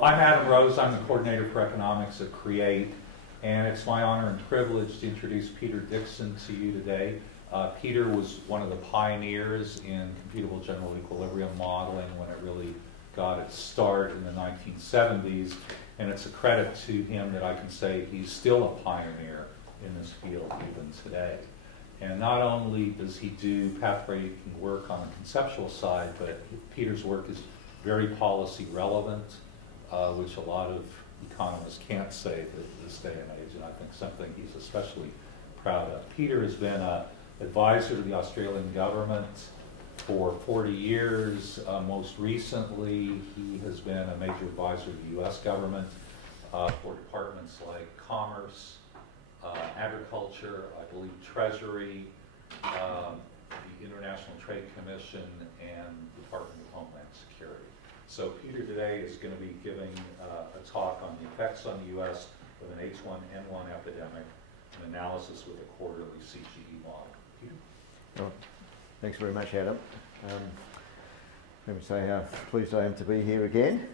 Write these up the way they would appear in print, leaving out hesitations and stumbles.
I'm Adam Rose. I'm the coordinator for economics at CREATE, and it's my honor and privilege to introduce Peter Dixon to you today. Peter was one of the pioneers in computable general equilibrium modeling when it really got its start in the 1970s, and it's a credit to him that I can say he's still a pioneer in this field even today. And not only does he do path-breaking work on the conceptual side, but Peter's work is very policy relevant, which a lot of economists can't say this day and age, and I think something he's especially proud of. Peter has been an advisor to the Australian government for 40 years. Most recently, he has been a major advisor to the US government for departments like Commerce, Agriculture, I believe Treasury, the International Trade Commission, and the Department of Homeland Security. So Peter today is going to be giving a talk on the effects on the U.S. of an H1N1 epidemic, an analysis with a quarterly CGE model. Peter? Oh, thanks very much, Adam. Let me say how pleased I am to be here again.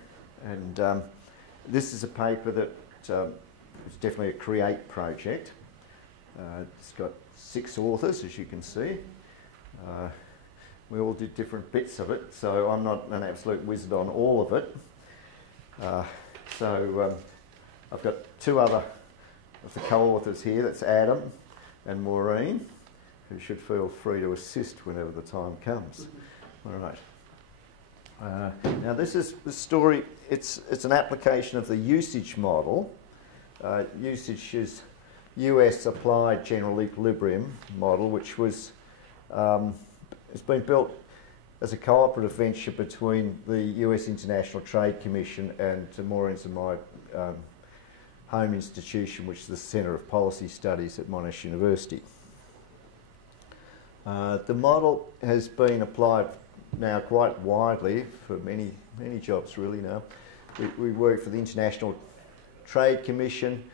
And this is a paper that it's definitely a CREATE project. It's got 6 authors, as you can see. We all did different bits of it, so I'm not an absolute wizard on all of it. I've got 2 other of the co-authors here. That's Adam and Maureen, who should feel free to assist whenever the time comes. All right. Now this story, it's an application of the usage model. Usage is US applied general equilibrium model, which was it's been built as a cooperative venture between the US International Trade Commission and Maureen's and my home institution, which is the Centre of Policy Studies at Monash University. The model has been applied now quite widely for many jobs really now. We work for the International Trade Commission.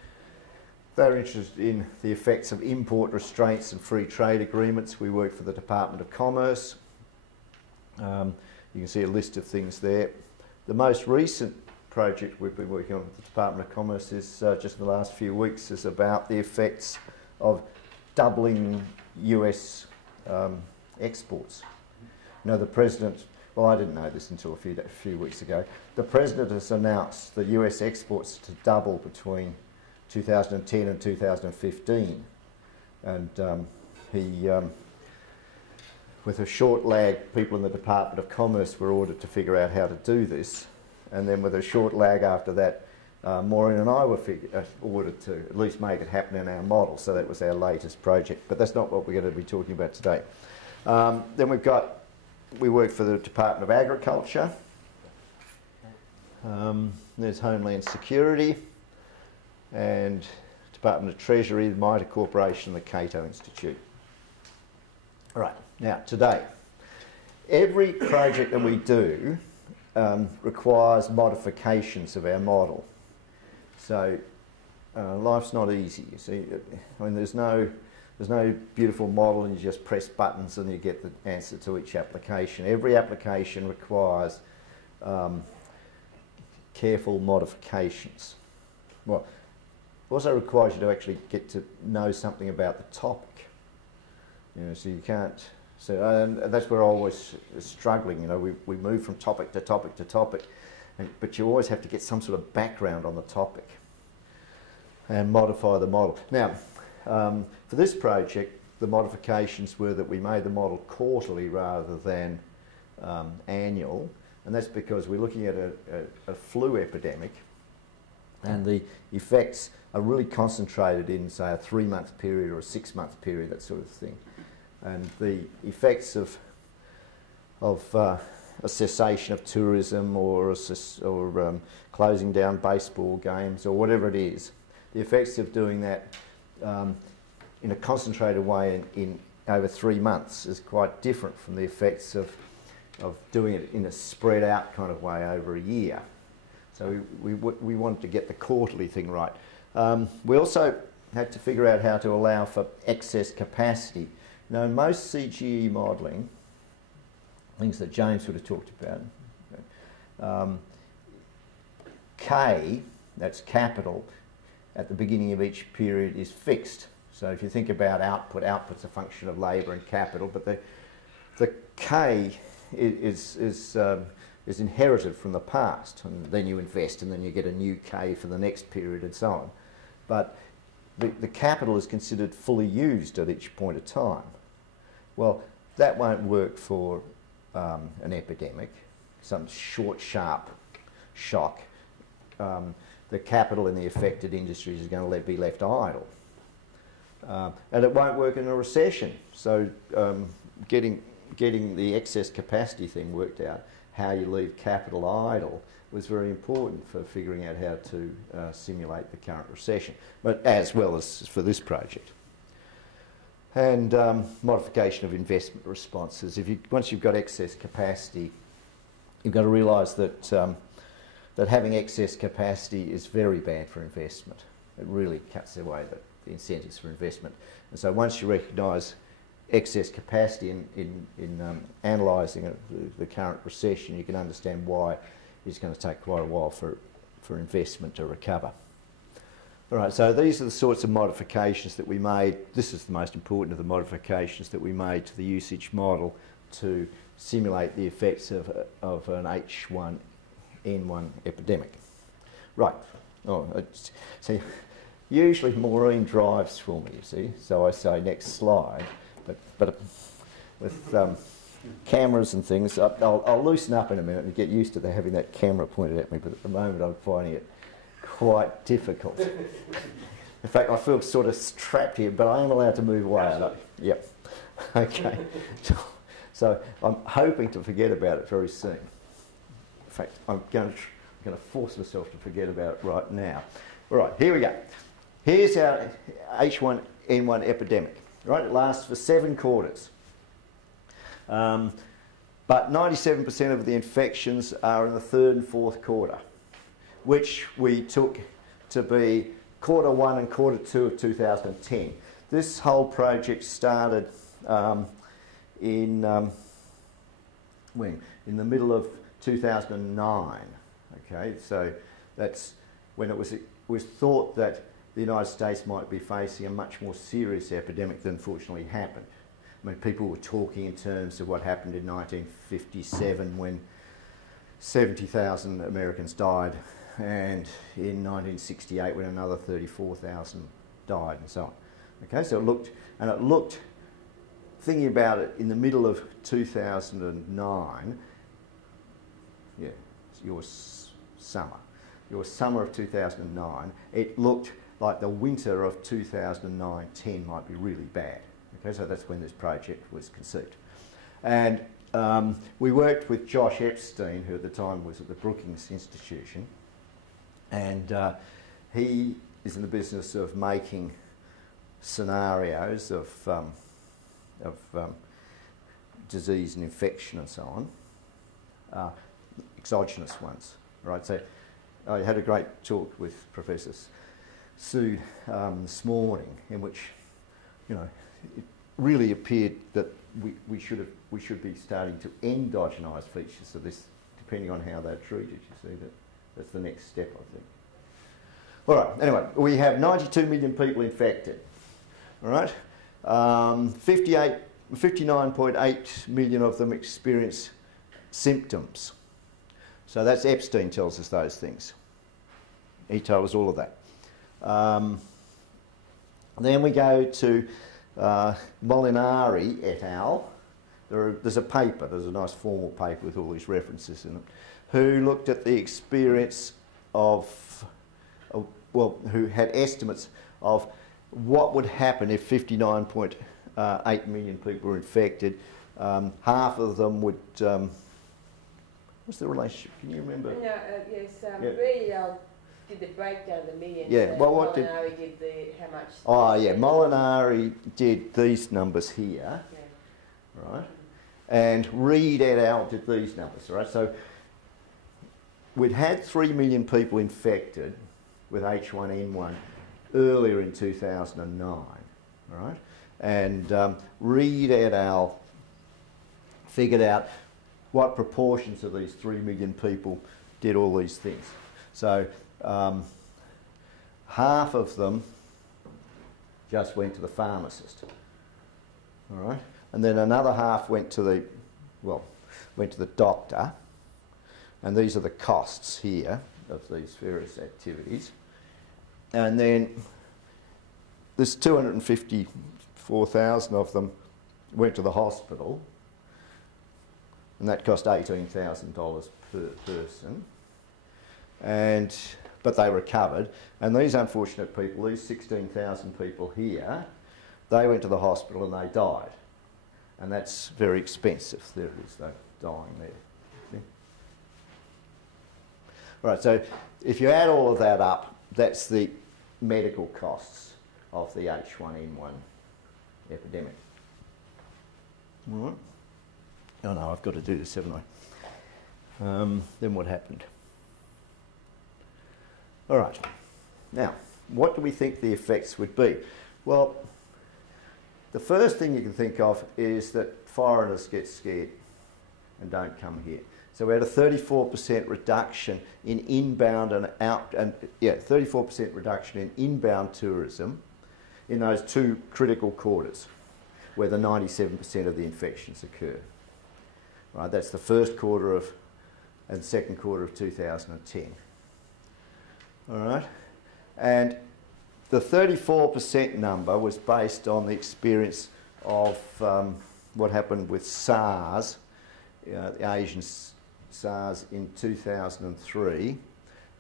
They're interested in the effects of import restraints and free trade agreements. We work for the Department of Commerce. You can see a list of things there. The most recent project we've been working on with the Department of Commerce is just in the last few weeks is about the effects of doubling US exports. You know, the President, well, I didn't know this until a few weeks ago. The President has announced that US exports to double between 2010 and 2015, and with a short lag, people in the Department of Commerce were ordered to figure out how to do this, and then with a short lag after that, Maureen and I were ordered to at least make it happen in our model, so that was our latest project, but that's not what we're going to be talking about today. Then we work for the Department of Agriculture, there's Homeland Security, and Department of Treasury, the MITRE Corporation, the Cato Institute. All right, now today, every project that we do requires modifications of our model. So life's not easy, you see. I mean, there's no beautiful model and you just press buttons and you get the answer to each application. Every application requires careful modifications. Well, also requires you to actually get to know something about the topic. You know, so you can't. So and that's where I always struggling. You know, we move from topic to topic to topic, but you always have to get some sort of background on the topic and modify the model. Now, for this project, the modifications were that we made the model quarterly rather than annual, and that's because we're looking at a flu epidemic, and the effects are really concentrated in, say, a 3-month period or a 6-month period, that sort of thing. And the effects of a cessation of tourism or closing down baseball games or whatever it is, the effects of doing that in a concentrated way in over 3 months is quite different from the effects of doing it in a spread out kind of way over a year. So we wanted to get the quarterly thing right. We also had to figure out how to allow for excess capacity. Now, in most CGE modelling, things that James would have talked about, K, that's capital, at the beginning of each period is fixed. So if you think about output, output's a function of labour and capital, but the K is inherited from the past, and then you invest and then you get a new K for the next period and so on. But the capital is considered fully used at each point of time. Well, that won't work for an epidemic, some short, sharp shock. The capital in the affected industries is going to be left idle. And it won't work in a recession. So getting the excess capacity thing worked out, how you leave capital idle, was very important for figuring out how to simulate the current recession, but as well as for this project. And modification of investment responses. Once you've got excess capacity, you've got to realise that that having excess capacity is very bad for investment. It really cuts away the incentives for investment. And so once you recognise excess capacity in analysing the current recession, you can understand why it's going to take quite a while for investment to recover. All right, so these are the sorts of modifications that we made. This is the most important of the modifications that we made to the usage model to simulate the effects of an H1N1 epidemic. Right. See, usually Maureen drives for me, you see, so I say next slide, but with cameras and things, I'll loosen up in a minute and get used to having that camera pointed at me, but at the moment I'm finding it quite difficult. In fact, I feel sort of trapped here, but I am allowed to move away. Yep. Okay. So I'm hoping to forget about it very soon. In fact, I'm going to force myself to forget about it right now. All right, here we go. Here's our H1N1 epidemic. Right, it lasts for 7 quarters. But 97% of the infections are in the 3rd and 4th quarter, which we took to be quarter 1 and quarter 2 of 2010. This whole project started in the middle of 2009. Okay, so that's when it was thought that the United States might be facing a much more serious epidemic than fortunately happened. I mean, people were talking in terms of what happened in 1957 when 70,000 Americans died, and in 1968 when another 34,000 died, and so on. Okay, so it looked, thinking about it, in the middle of 2009, yeah, it's your summer of 2009, it looked like the winter of 2009-10 might be really bad. Okay, so that's when this project was conceived. And we worked with Josh Epstein, who at the time was at the Brookings Institution, and he is in the business of making scenarios of disease and infection and so on, exogenous ones, right? So I had a great talk with Professor Sood this morning, in which, you know, it really appeared that we should be starting to endogenise features of this, depending on how they're treated. You see, that's the next step, I think. All right. Anyway, we have 92 million people infected. All right. 59.8 million of them experience symptoms. So that's Epstein tells us those things. He told us all of that. Then we go to Molinari et al. There's a paper, there's a nice formal paper with all these references in it, who looked at the experience of, who had estimates of what would happen if 59.8 million people were infected. Half of them would, what's the relationship? Can you remember? No, yes, we did the breakdown of the millions. Yeah, well, what Molinari did the, how much? Oh, yeah, Molinari did these numbers here, yeah. Right? And Reed et al. Did these numbers, right? So we'd had 3 million people infected with H1N1 earlier in 2009, right? And Reed et al. Figured out what proportions of these 3 million people did all these things. So half of them just went to the pharmacist, all right, and then another half went to the doctor, and these are the costs here of these various activities, and then there's 254,000 of them went to the hospital, and that cost $18,000 per person, but they recovered. And these unfortunate people, these 16,000 people here, they went to the hospital and they died. And that's very expensive. There it is, they're dying there. See? Right, so if you add all of that up, that's the medical costs of the H1N1 epidemic. All right. Oh no, I've got to do this, haven't I? Then what happened? All right. Now, what do we think the effects would be? Well, the first thing you can think of is that foreigners get scared and don't come here. So we had a 34% reduction in inbound and 34% reduction in inbound tourism in those two critical quarters where the 97% of the infections occur. Right, that's the first quarter and second quarter of 2010. All right, and the 34% number was based on the experience of what happened with SARS, the Asian SARS in 2003,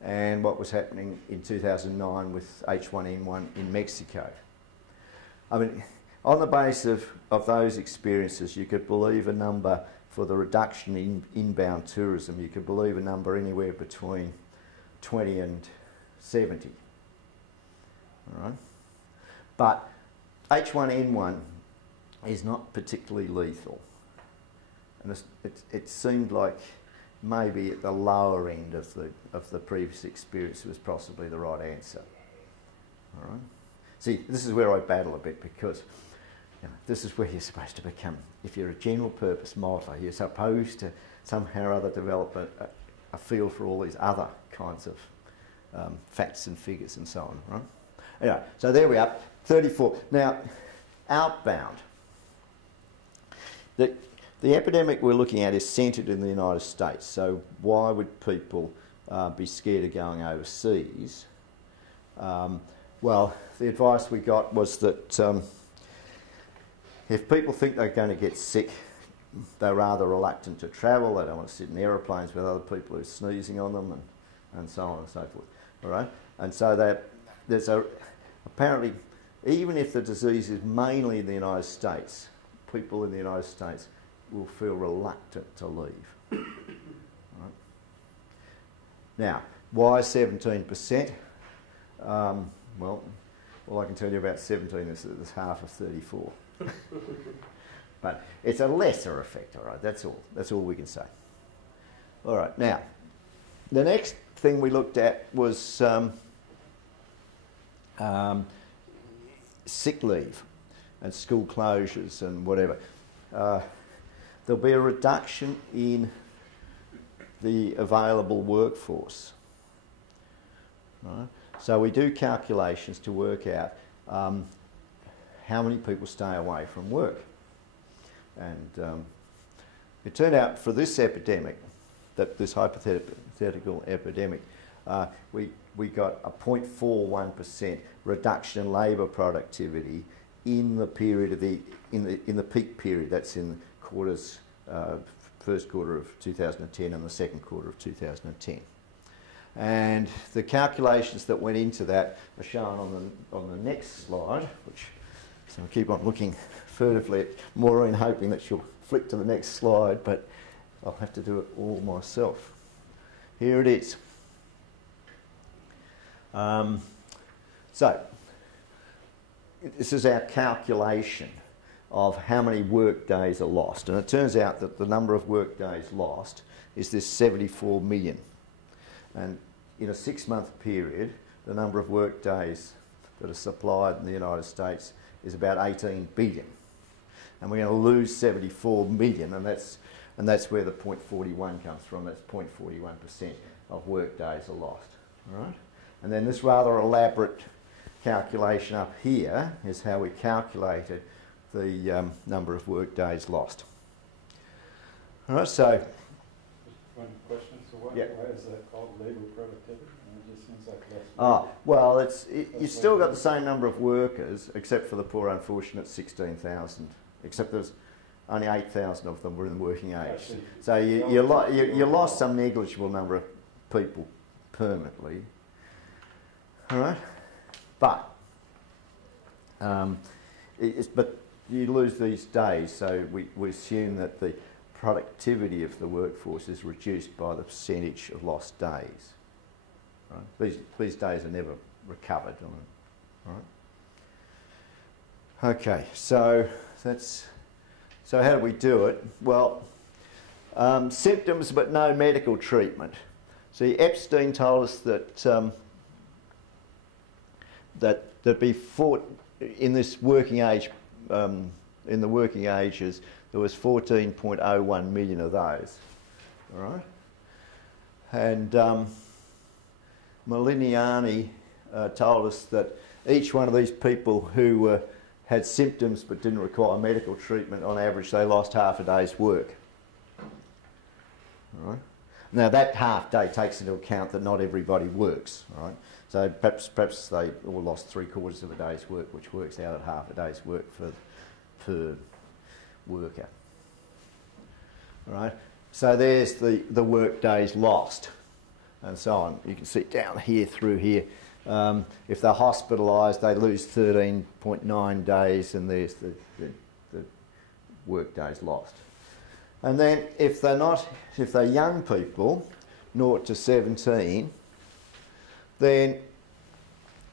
and what was happening in 2009 with H1N1 in Mexico. I mean, on the basis of those experiences, you could believe a number for the reduction in inbound tourism. You could believe a number anywhere between 20 and 70. All right? But H1N1 is not particularly lethal. And it seemed like maybe at the lower end of the previous experience was possibly the right answer. All right? See, this is where I battle a bit, because this is where you're supposed to become, if you're a general purpose modeller, you're supposed to somehow or other develop a feel for all these other kinds of facts and figures and so on, right? Anyway, so there we are, 34. Now, outbound. The epidemic we're looking at is centred in the United States, so why would people be scared of going overseas? Well, the advice we got was that if people think they're going to get sick, they're rather reluctant to travel. They don't want to sit in aeroplanes with other people who are sneezing on them and so on and so forth. All right? And so there's apparently, even if the disease is mainly in the United States, people in the United States will feel reluctant to leave. Right? Now, why 17%? Well, all I can tell you about 17 is that there's half of 34. But it's a lesser effect, all right? That's all. That's all we can say. All right. Now, the next thing we looked at was sick leave and school closures and whatever. There'll be a reduction in the available workforce. Right? So we do calculations to work out how many people stay away from work. And it turned out for this epidemic, this hypothetical epidemic, we got a 0.41% reduction in labour productivity in the period of in the peak period. That's in the quarters, first quarter of 2010 and the second quarter of 2010. And the calculations that went into that are shown on the next slide, which, so I keep on looking furtively at Maureen, hoping that she'll flick to the next slide, but I'll have to do it all myself. Here it is. So, this is our calculation of how many work days are lost. And it turns out that the number of work days lost is this 74 million. And in a 6-month period, the number of work days that are supplied in the United States is about 18 billion. And we're going to lose 74 million, and that's where the 0.41 comes from. That's 0.41% of work days are lost. All right? And then this rather elaborate calculation up here is how we calculated the number of work days lost. All right, so... Just one question, so why is that called labour productivity? It just seems like less work. Well, you've still got the same number of workers, except for the poor unfortunate 16,000, except there's only 8,000 of them were in the working age. So you lost some negligible number of people permanently. All right? But you lose these days, so we assume that the productivity of the workforce is reduced by the percentage of lost days. Right? These days are never recovered. All right? Okay, so how do we do it? Well, symptoms but no medical treatment. See, Epstein told us that that before in this working age, in the working ages, there was 14.01 million of those. All right, and Malignani told us that each one of these people who had symptoms but didn't require medical treatment, on average they lost half a day's work. All right. Now that half day takes into account that not everybody works. All right. So perhaps they all lost 3/4 of a day's work, which works out at half a day's work per worker. All right. So there's the work days lost, and so on. You can see down here through here. If they're hospitalised, they lose 13.9 days, and there's the work days lost. And then if they're young people, 0 to 17, then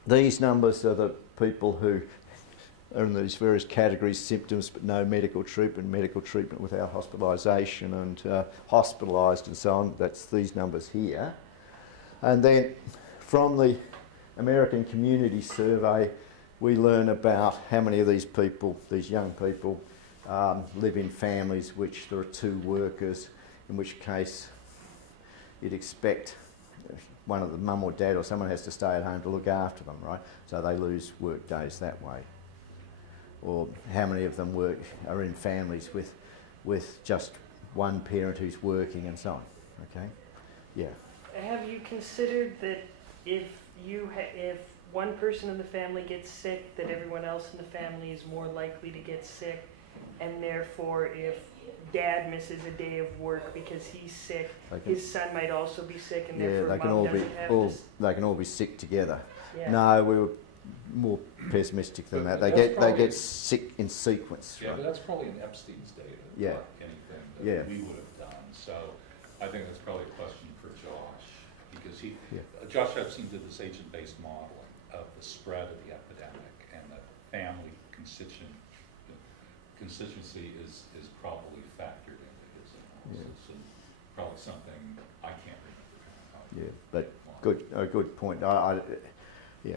these numbers are the people who are in these various categories: symptoms but no medical treatment without hospitalisation, and hospitalised and so on. That's these numbers here. And then from the American Community Survey, we learn about how many of these people, these young people, live in families which there are 2 workers, in which case you'd expect one of the mum or dad or someone has to stay at home to look after them, right? So they lose work days that way. Or how many of them are in families with just one parent who's working and so on, okay? Yeah. Have you considered that if one person in the family gets sick, that everyone else in the family is more likely to get sick, and therefore if dad misses a day of work because he's sick, his son might also be sick, and therefore mom doesn't have to... They can all be sick together. Yeah. No, we were more pessimistic than that. They get sick in sequence. Yeah, right? but that's probably in Epstein's data, yeah. not anything that we would have done. So I think that's probably a question for Josh, because Josh Epstein did this agent-based modeling of the spread of the epidemic, and the family constituency is probably factored into his analysis, and probably something I can't remember. Yeah, but a good point. Yeah,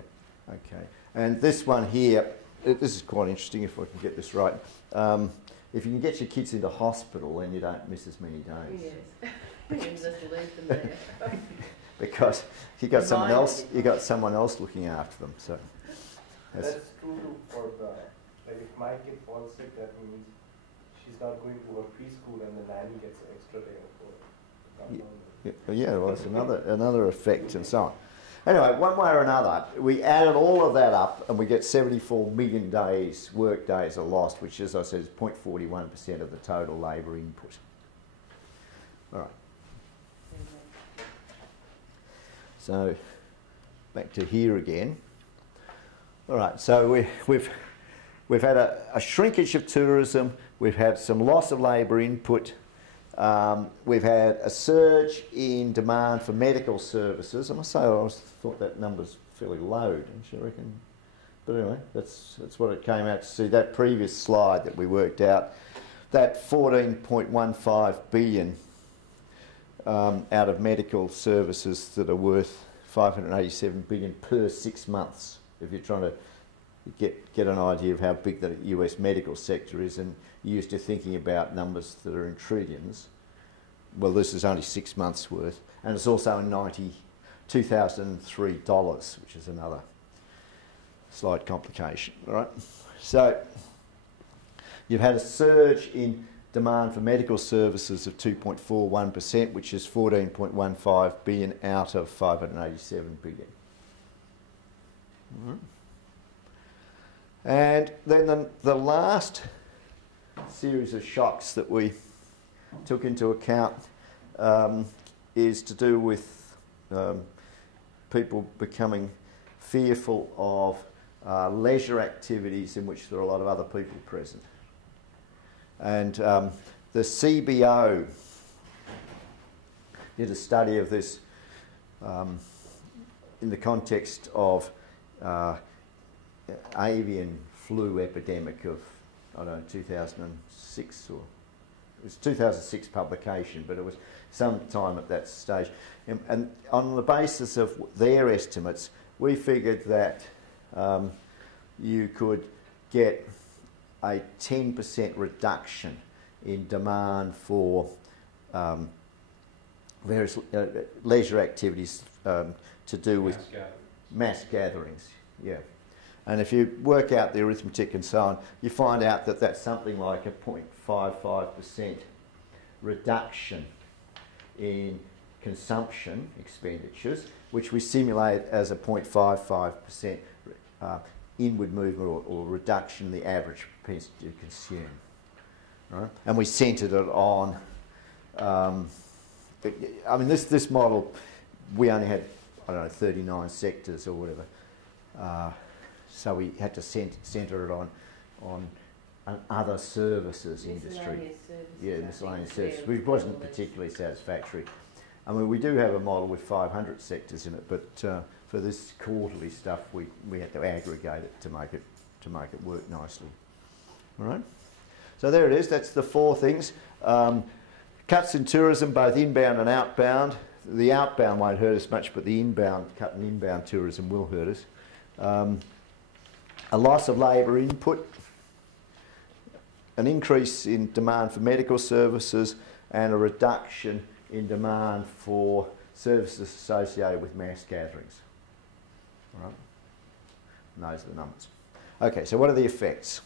okay. And this one here, this is quite interesting if I can get this right. If you can get your kids into hospital, then you don't miss as many days. Yes. Because you got someone else looking after them. So that's true for if my kid falls sick, that means she's not going to her preschool and the nanny gets an extra day of work. Yeah, well, that's another effect and so on. Anyway, one way or another, we added all of that up and we get 74 million days, work days are lost, which, as I said, is 0.41% of the total labour input. All right. So, back to here again. All right, so we've had a shrinkage of tourism, we've had some loss of labour input, we've had a surge in demand for medical services. I must say, I thought that number's fairly low, don't you reckon? But anyway, that's what it came out to see. That previous slide that we worked out, that 14.15 billion out of medical services that are worth 587 billion per 6 months, if you're trying to get an idea of how big the US medical sector is, and you're used to thinking about numbers that are in trillions. Well, this is only 6 months worth, and it's also in 92 $2,003, which is another slight complication. All right? So you've had a surge in demand for medical services of 2.41%, which is 14.15 billion out of 587 billion. Mm-hmm. And then the last series of shocks that we took into account is to do with people becoming fearful of leisure activities in which there are a lot of other people present. And the CBO did a study of this in the context of avian flu epidemic of, I don't know, 2006, or it was 2006 publication, but it was some time at that stage. And on the basis of their estimates, we figured that you could get a 10% reduction in demand for various leisure activities to do with mass gatherings. Yeah. And if you work out the arithmetic and so on, you find out that that's something like a 0.55% reduction in consumption expenditures, which we simulate as a 0.55% inward movement or reduction in the average propensity to consume. Right? And we centred it on, I mean, this model, we only had, I don't know, 39 sectors or whatever. So we had to centre it on other services industry. Yeah, miscellaneous services, which wasn't particularly satisfactory. I mean, we do have a model with 500 sectors in it, but for this quarterly stuff, we had to aggregate it to make it work nicely. All right. So there it is. That's the four things. Cuts in tourism, both inbound and outbound. The outbound won't hurt us much, but the cut in inbound tourism will hurt us. A loss of labour input, an increase in demand for medical services, and a reduction in demand for services associated with mass gatherings. All right? And those are the numbers. Okay, so what are the effects?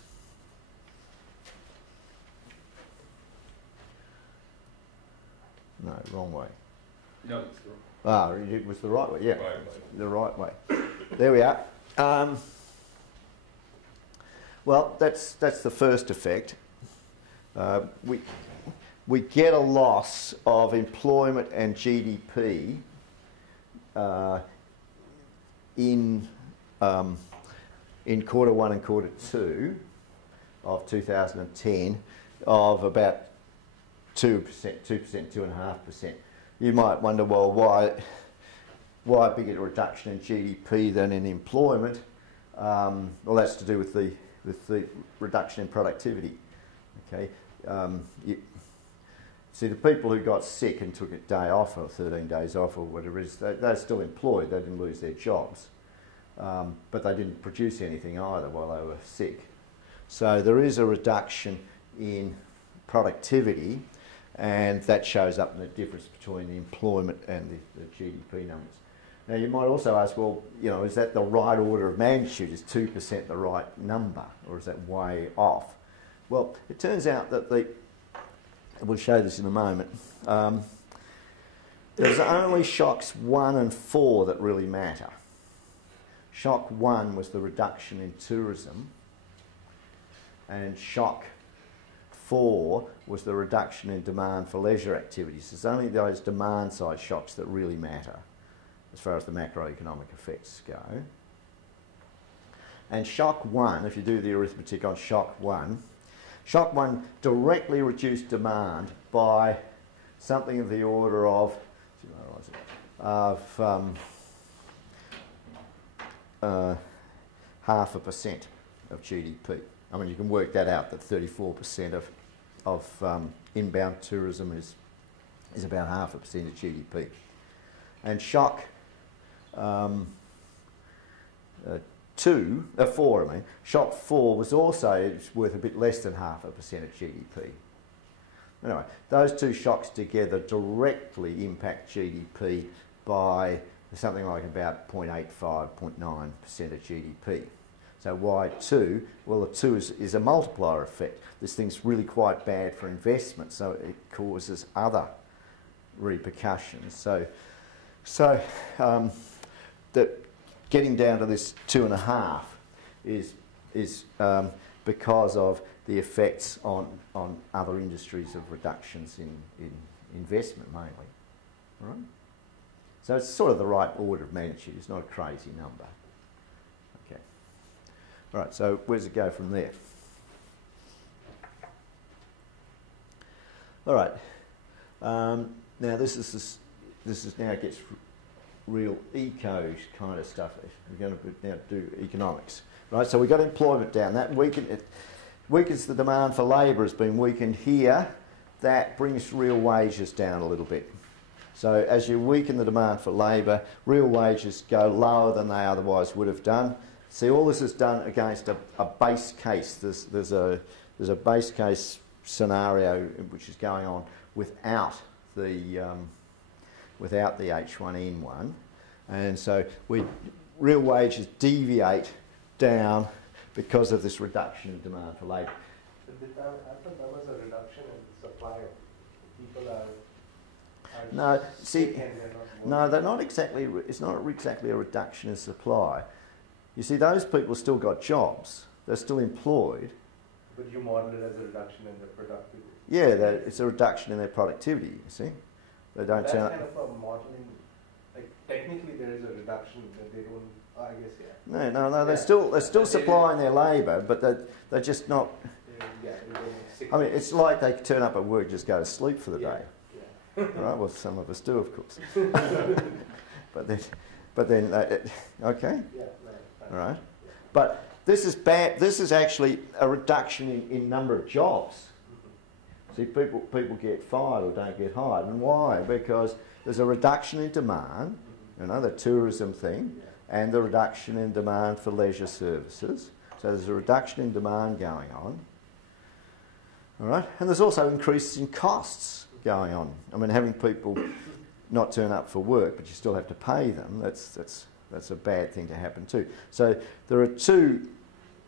No, wrong way. No, it's the wrong way. It was the right way, yeah. Right way. The right way. There we are. Well, that's the first effect. We get a loss of employment and GDP in quarter one and quarter two of 2010 of about 2%, 2.5%. You might wonder, well, why a bigger reduction in GDP than in employment? Well, that's to do with the reduction in productivity. Okay, see, the people who got sick and took a day off or 13 days off or whatever it is, they're still employed. They didn't lose their jobs, but they didn't produce anything either while they were sick. So there is a reduction in productivity, and that shows up in the difference between the employment and the GDP numbers. Now you might also ask, well, you know, is that the right order of magnitude? Is 2% the right number, or is that way off? Well, it turns out that we'll show this in a moment, there's only shocks 1 and 4 that really matter. Shock 1 was the reduction in tourism, and shock 4 was the reduction in demand for leisure activities. It's only those demand side shocks that really matter as far as the macroeconomic effects go. And shock 1, if you do the arithmetic on shock 1 directly reduced demand by something of the order of 0.5% of GDP. I mean, you can work that out, that 34% of inbound tourism is about 0.5% of GDP. And shock 4, shock 4 was also worth a bit less than 0.5% of GDP. Anyway, those two shocks together directly impact GDP by something like about 0.85, 0.9% of GDP. So Y2, well, the 2 is a multiplier effect. This thing's really quite bad for investment, so it causes other repercussions. So that getting down to this 2.5 is because of the effects on other industries of reductions in investment mainly. All right? So it's sort of the right order of magnitude. It's not a crazy number. Okay. All right, so where does it go from there? All right. Now this is now gets real eco kind of stuff. We're going to now do economics, right? So we've got employment down. That weakens the demand for labour has been weakened here. That brings real wages down a little bit. So as you weaken the demand for labour, real wages go lower than they otherwise would have done. See, all this is done against a base case. There's a base case scenario which is going on without the H1N1, and so real wages deviate down because of this reduction in demand for labour. I thought that was a reduction in supply. People are no, see, sick and they're no, they're not exactly. It's not exactly a reduction in supply. You see, those people still got jobs. They're still employed. But you model it as a reduction in their productivity. Yeah, it's a reduction in their productivity. You see, they don't That's turn. kind of a modeling. Like technically, there is a reduction that they don't. I guess yeah. No. They're still supplying their labour, but they're just not. I mean, it's like they turn up at work, and just go to sleep for the day. Yeah. Right? Well, some of us do, of course. but then, okay. Yeah. All right. But this is bad. This is actually a reduction in number of jobs. See, people get fired or don't get hired, and why? Because there's a reduction in demand. You know, the tourism thing, and the reduction in demand for leisure services. So there's a reduction in demand going on. All right, and there's also increases in costs going on. I mean, having people not turn up for work, but you still have to pay them. That's a bad thing to happen too. So there are two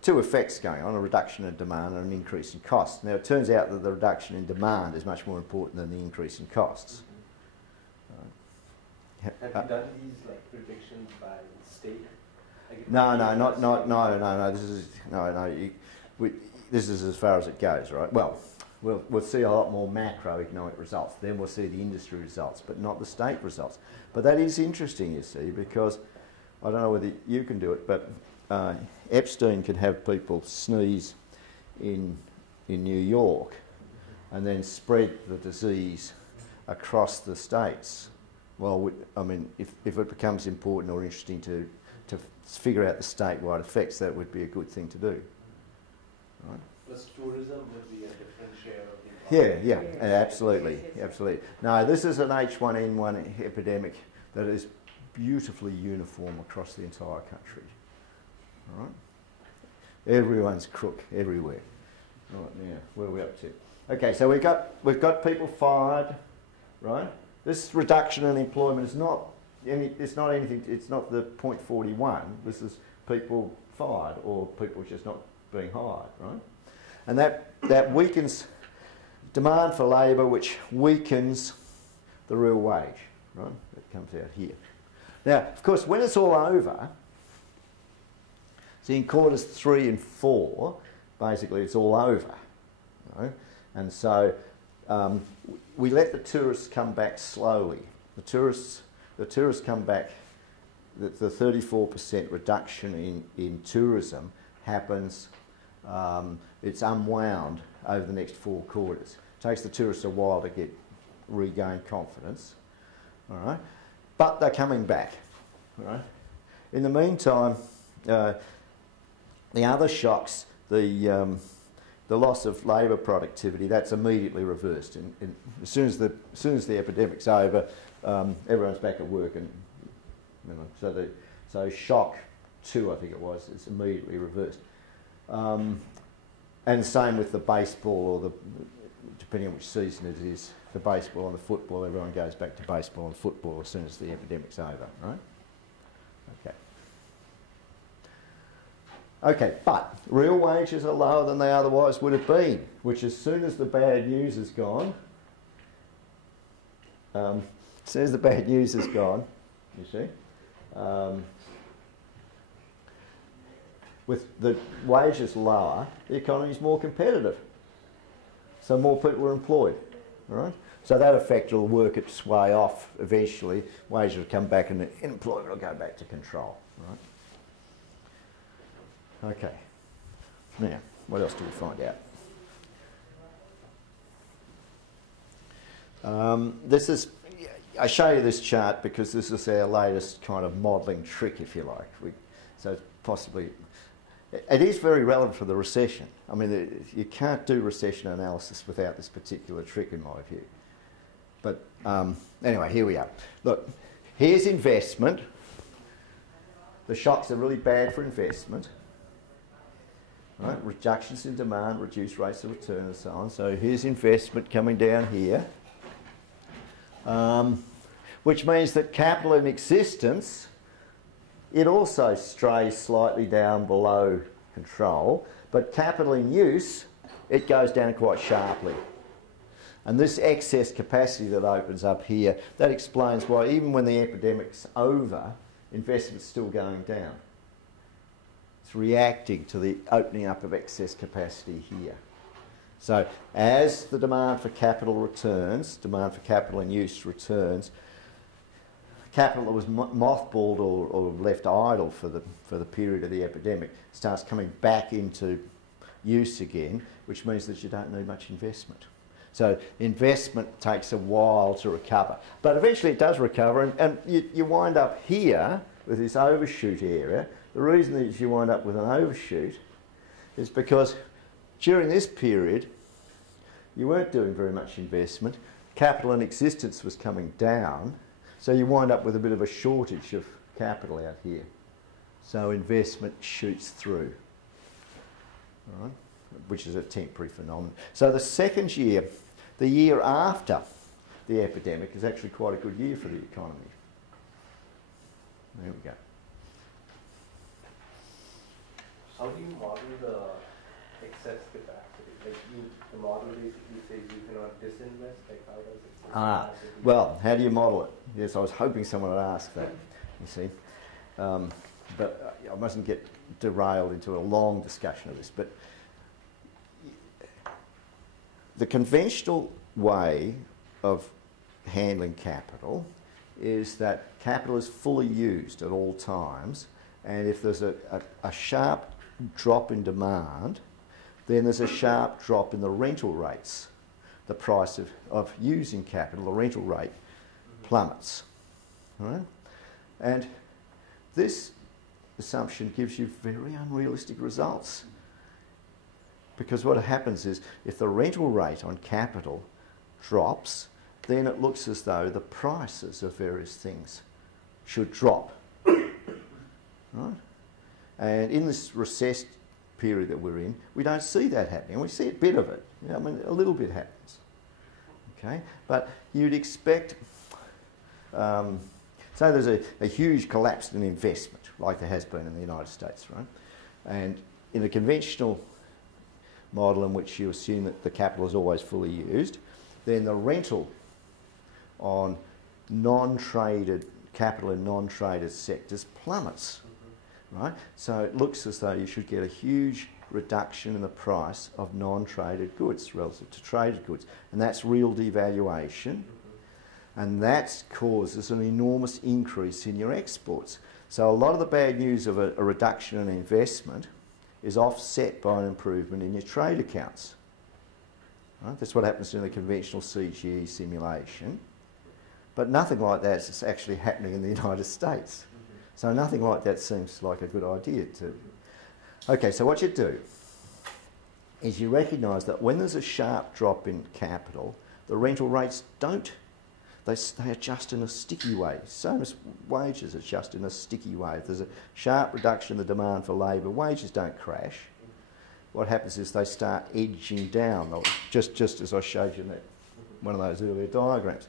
effects going on: a reduction in demand and an increase in costs. Now it turns out that the reduction in demand is much more important than the increase in costs. Have you done these like predictions by state? Like No. This is as far as it goes, right? Well, we'll see a lot more macroeconomic results. Then we'll see the industry results, but not the state results. But that is interesting, you see, because I don't know whether you can do it, but Epstein can have people sneeze in New York and then spread the disease across the states. Well, I mean, if it becomes important or interesting to figure out the statewide effects, that would be a good thing to do. Right? Plus tourism would be a different share of the economy. Yeah, absolutely. No, this is an H1N1 epidemic that is beautifully uniform across the entire country. All right? Everyone's crook everywhere. Right, now, where are we up to? Okay, so we've got people fired, right? This reduction in employment is not anything. It's not the 0.41. This is people fired or people just not being hired, right? And that weakens demand for labour, which weakens the real wage, right? That comes out here. Now, of course, when it's all over, see in quarters 3 and 4, basically it's all over, you know? And so we let the tourists come back slowly. The tourists come back. The 34% reduction in tourism happens. It's unwound over the next 4 quarters. It takes the tourists a while to regain confidence. All right, but they're coming back. All right. In the meantime, the other shocks, the loss of labour productivity, that's immediately reversed. And as soon as the epidemic's over, everyone's back at work, and you know, so shock 2, I think it was, is immediately reversed. And same with the baseball, or depending on which season it is, the baseball and the football. Everyone goes back to baseball and football as soon as the epidemic's over, right? Okay, but real wages are lower than they otherwise would have been, which as soon as the bad news is gone, you see, with the wages lower, the economy is more competitive. So more people are employed, all right? So that effect will work its way off eventually. Wages will come back and employment will go back to control, right? Okay. Now, what else do we find out? This is, I show you this chart because this is our latest kind of modelling trick, if you like. So it's possibly, it is very relevant for the recession. I mean, you can't do recession analysis without this particular trick, in my view. But anyway, here we are. Look, here's investment. The shocks are really bad for investment. Right? Reductions in demand, reduced rates of return and so on. So here's investment coming down here. Which means that capital in existence, it also strays slightly down below control, but capital in use, it goes down quite sharply. And this excess capacity that opens up here, that explains why even when the epidemic's over, investment's still going down. It's reacting to the opening up of excess capacity here. So as the demand for capital returns, demand for capital in use returns, capital that was mothballed or left idle for the period of the epidemic starts coming back into use again, which means that you don't need much investment. So investment takes a while to recover. But eventually it does recover, and you wind up here with this overshoot area. The reason that you wind up with an overshoot is because during this period you weren't doing very much investment. Capital in existence was coming down, so you wind up with a bit of a shortage of capital out here. So investment shoots through, right? Which is a temporary phenomenon. So the second year, the year after the epidemic, is actually quite a good year for the economy. There we go. How do you model the excess capacity? Like the model basically says you cannot disinvest. Like how does it? Well, how do you model it? Yes, I was hoping someone would ask that. You see, but I mustn't get derailed into a long discussion of this. But the conventional way of handling capital is that capital is fully used at all times, and if there's a sharp drop in demand, then there's a sharp drop in the rental rates. The price of using capital, the rental rate, plummets. Right? And this assumption gives you very unrealistic results. Because what happens is, if the rental rate on capital drops, then it looks as though the prices of various things should drop. Right? And in this recessed period that we're in, we don't see that happening. We see a bit of it. You know, I mean, a little bit happens. Okay? But you'd expect, so there's a huge collapse in investment, like there has been in the United States, right? And in a conventional model in which you assume that the capital is always fully used, then the rental on non-traded capital in non-traded sectors plummets, right? So it looks as though you should get a huge reduction in the price of non-traded goods relative to traded goods, and that's real devaluation, and that causes an enormous increase in your exports. So a lot of the bad news of a reduction in investment is offset by an improvement in your trade accounts. Right? That's what happens in the conventional CGE simulation. But nothing like that is actually happening in the United States. So nothing like that seems like a good idea to. Okay, so what you do is you recognise that when there's a sharp drop in capital, the rental rates don't. They adjust in a sticky way. Same as wages adjust in a sticky way. If there's a sharp reduction in the demand for labour, wages don't crash. What happens is they start edging down, just as I showed you in one of those earlier diagrams.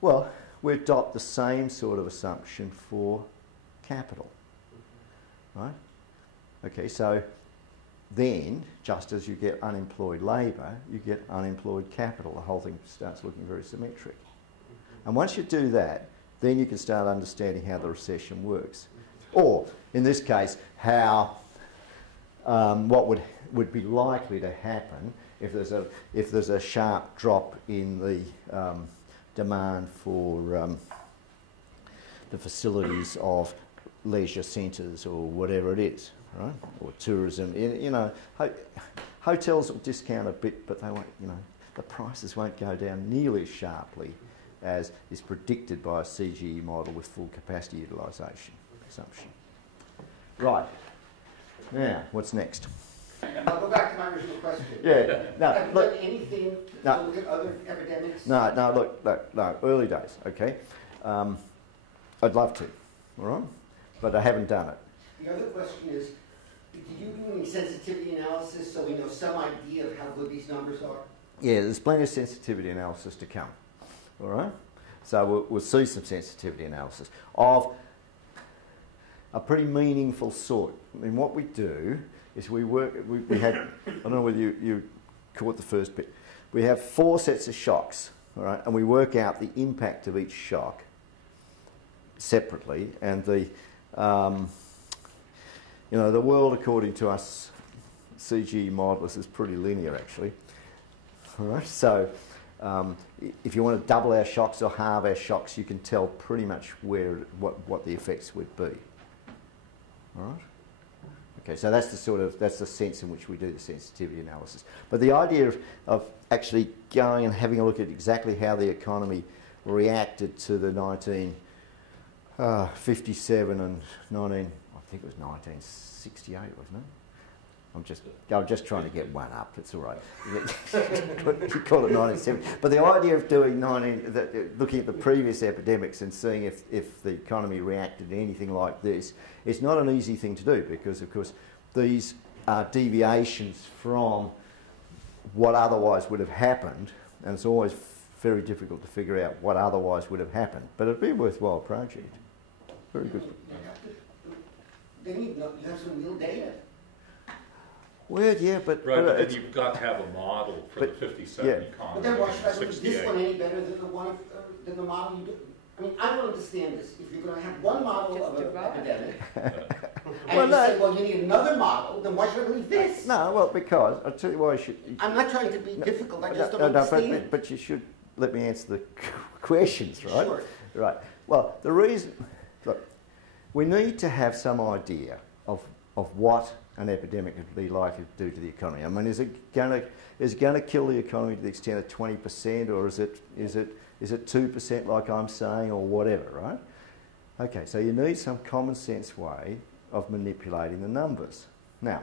Well, we adopt the same sort of assumption for capital, right? Okay, so then, just as you get unemployed labour, you get unemployed capital. The whole thing starts looking very symmetric. And once you do that, then you can start understanding how the recession works. Or, in this case, how what would be likely to happen if there's a sharp drop in the demand for the facilities of leisure centres or whatever it is, right? Or tourism. You know, hotels will discount a bit, but they won't. You know, the prices won't go down nearly as sharply as is predicted by a CGE model with full capacity utilisation assumption. Right. Now, what's next? I'll go back to my original question. Yeah. No, Have you look, done anything no. to look at other epidemics? No, early days, okay? I'd love to, all right? But I haven't done it. The other question is, did you do any sensitivity analysis so we know some idea of how good these numbers are? Yeah, there's plenty of sensitivity analysis to come, all right? So we'll see some sensitivity analysis of a pretty meaningful sort. I mean, what we do is we had, I don't know whether you caught the first bit, we have 4 sets of shocks, all right, and we work out the impact of each shock separately, and the, you know, the world according to us CGE modelers is pretty linear actually, all right, so if you want to double our shocks or halve our shocks, you can tell pretty much what the effects would be, all right. Okay, so that's the sense in which we do the sensitivity analysis. But the idea of actually going and having a look at exactly how the economy reacted to the 1957 and I think it was 1968, wasn't it? I'm just trying to get one up. It's all right. You call it 1970. But the idea of doing looking at the previous epidemics and seeing if the economy reacted to anything like this, it's not an easy thing to do because, of course, these are deviations from what otherwise would have happened, and it's always very difficult to figure out what otherwise would have happened. But it'd be a worthwhile project. Very good. Then you have some real data. Well, yeah, but... Right, but then you've got to have a model for the 57 yeah. economy. But then why should I look at this 68. one any better than the model you do? I mean, I don't understand this. If you're going to have one model Just of an divide. epidemic, and Well, you no. say, well, you need another model, then why should I believe this? No, well, because... I'll tell you why you should... I'm not trying to be difficult, I just don't No, understand. but you should let me answer the questions, right? Sure. Right. Well, the reason... Look, we need to have some idea of what an epidemic would be likely to do to the economy. I mean, is it going to kill the economy to the extent of 20%, or is it 2% like I'm saying, or whatever, right? Okay, so you need some common sense way of manipulating the numbers. Now,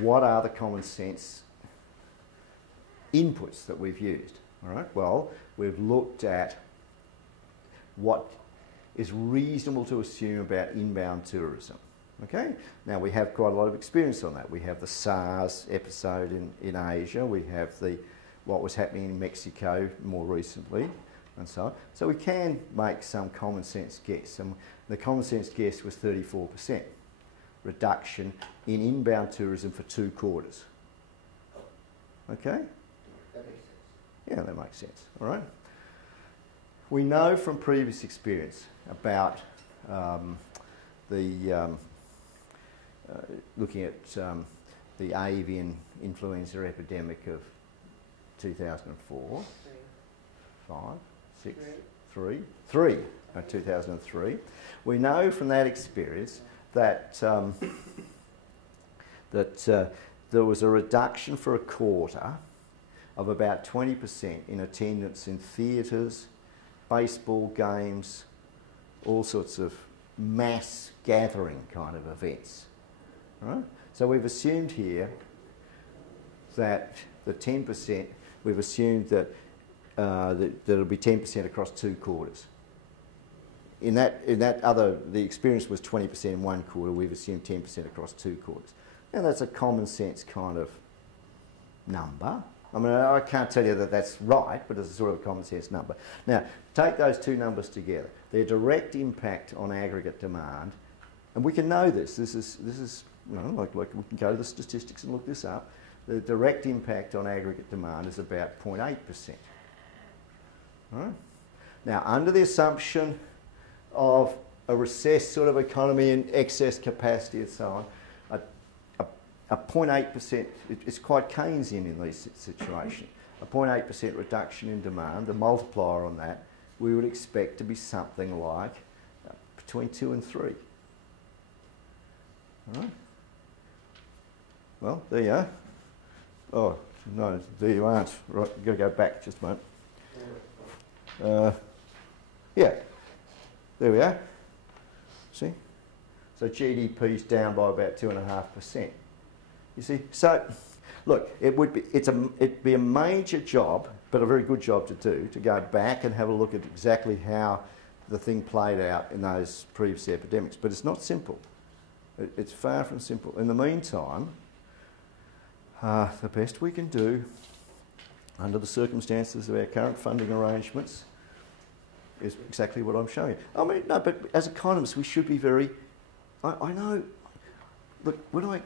what are the common sense inputs that we've used? All right. Well, we've looked at what is reasonable to assume about inbound tourism. Okay? Now, we have quite a lot of experience on that. We have the SARS episode in Asia. We have what was happening in Mexico more recently, and so on. So we can make some common sense guess. And the common sense guess was 34% reduction in inbound tourism for 2 quarters. Okay? That makes sense. Yeah, that makes sense. All right? We know from previous experience about looking at the avian influenza epidemic of 2004, 2003. We know from that experience that there was a reduction for a quarter of about 20% in attendance in theatres, baseball games, all sorts of mass gathering kind of events. Right? So we've assumed here that the 10%, we've assumed that it'll be 10% across 2 quarters. In that other, the experience was 20% in 1 quarter, we've assumed 10% across 2 quarters. And that's a common sense kind of number. I mean, I can't tell you that that's right, but it's a sort of a common sense number. Now, take those 2 numbers together. Their direct impact on aggregate demand And we can know this. This is you know, like we can go to the statistics and look this up. The direct impact on aggregate demand is about 0.8%. Right? Now, under the assumption of a recessed sort of economy and excess capacity and so on, a 0.8%, it's quite Keynesian in these situations. A 0.8% reduction in demand, the multiplier on that, we would expect to be something like between 2 and 3. All right? Well, there you are. Oh, no, there you aren't. Right, you've got to go back just a moment. Yeah, there we are. See? So GDP's down by about 2.5%. You see? So, look, it'd be a major job, but a very good job to do, to go back and have a look at exactly how the thing played out in those previous epidemics. But it's not simple. It's far from simple. In the meantime, the best we can do under the circumstances of our current funding arrangements is exactly what I'm showing you. I mean, no, but as economists, we should be very... I know... Look, when I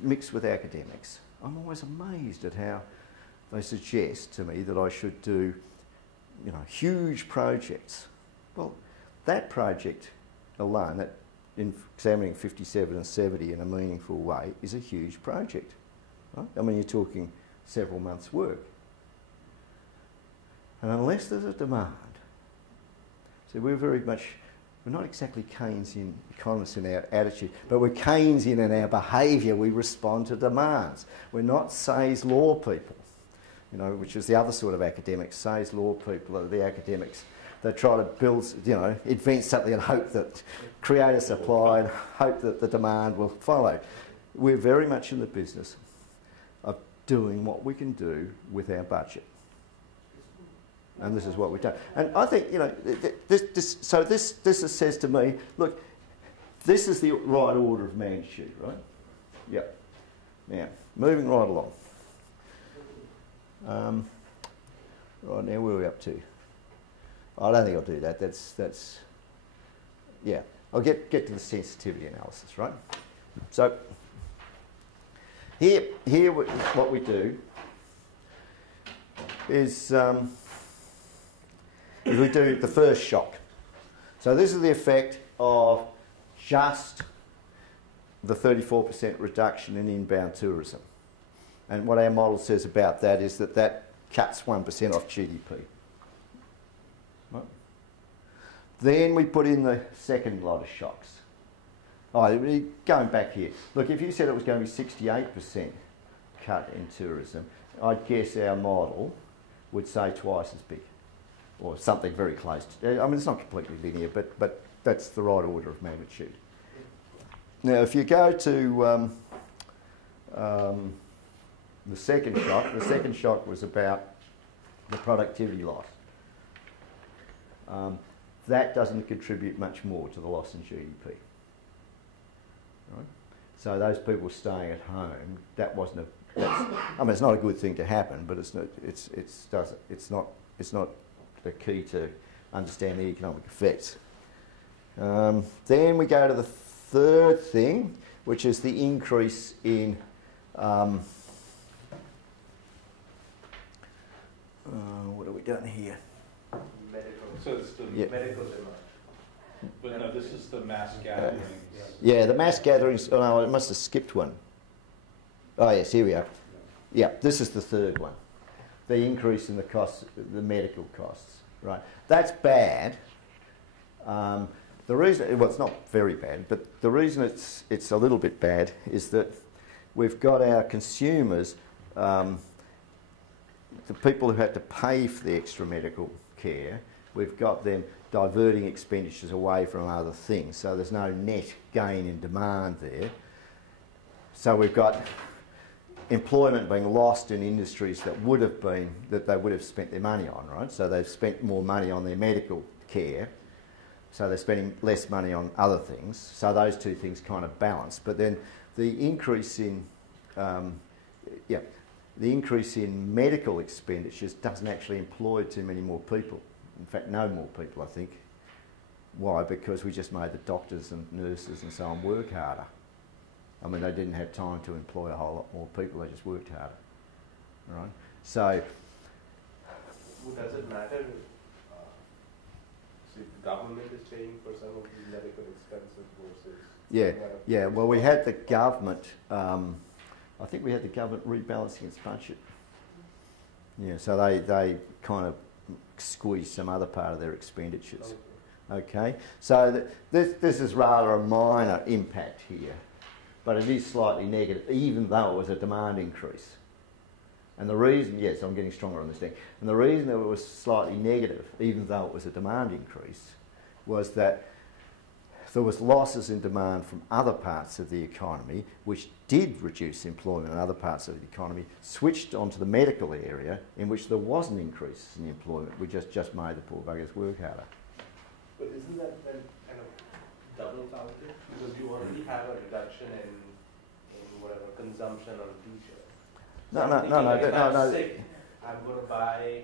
mix with academics, I'm always amazed at how they suggest to me that I should do, you know, huge projects. Well, that project alone, that in examining 57 and 70 in a meaningful way, is a huge project. Right? I mean, you're talking several months' work. And unless there's a demand, so we're not exactly Keynesian economists in our attitude, but we're Keynesian in our behaviour. We respond to demands. We're not Say's law people, you know, which is the other sort of academics. Say's law people are the academics. They try to build, you know, invent something and hope that, create a supply and hope that the demand will follow. We're very much in the business of doing what we can do with our budget. And this is what we've done. And I think, you know, this says to me, look, this is the right order of magnitude, right? Yep. Now, moving right along. Right now, where are we up to? I don't think I'll do that. That's yeah. I'll get to the sensitivity analysis, right? So here what we do is we do the first shock. So this is the effect of just the 34% reduction in inbound tourism. And what our model says about that is that that cuts 1% off GDP. Right? Then we put in the second lot of shocks. Oh, going back here. Look, if you said it was going to be 68% cut in tourism, I'd guess our model would say twice as big, or something very close to. I mean, it's not completely linear, but that's the right order of magnitude. Now, if you go to the second shock was about the productivity loss. That doesn't contribute much more to the loss in GDP. Right? So those people staying at home, that wasn't I mean, it's not a good thing to happen, but it's not the key to understand the economic effects. Then we go to the third thing, which is the increase in what have we done here? Medical. So it's the medical demand. But no, this is the mass gatherings. Yeah, the mass gatherings. Oh no, I must have skipped one. Oh yes, here we are. Yeah, this is the third one. The increase in the costs, the medical costs. Right, that's bad. The reason, well, it's not very bad, but the reason it's a little bit bad is that we've got our consumers, the people who had to pay for the extra medical care, we've got them diverting expenditures away from other things. So there's no net gain in demand there. So we've got employment being lost in industries that they would have spent their money on, right? So they've spent more money on their medical care. So they're spending less money on other things. So those two things kind of balance. But then the increase in medical expenditures doesn't actually employ too many more people. In fact, no more people, I think. Why? Because we just made the doctors and nurses and so on work harder. I mean, they didn't have time to employ a whole lot more people, they just worked harder, right? So, does it matter if the government is paying for some of these medical expenses versus... yeah, well, we had the government, I think we had the government rebalancing its budget. Yeah, so they kind of squeezed some other part of their expenditures. Okay, so this is rather a minor impact here, but it is slightly negative, even though it was a demand increase. And the reason, yes, I'm getting stronger on this thing, and the reason that it was slightly negative, even though it was a demand increase, was that there was losses in demand from other parts of the economy, which did reduce employment in other parts of the economy, switched onto the medical area, in which there wasn't increases in employment. We just made the poor buggers work harder. But isn't that then kind of double counted? Because you already have a reduction in whatever consumption on a t-shirt. No. If I'm sick, I'm going to buy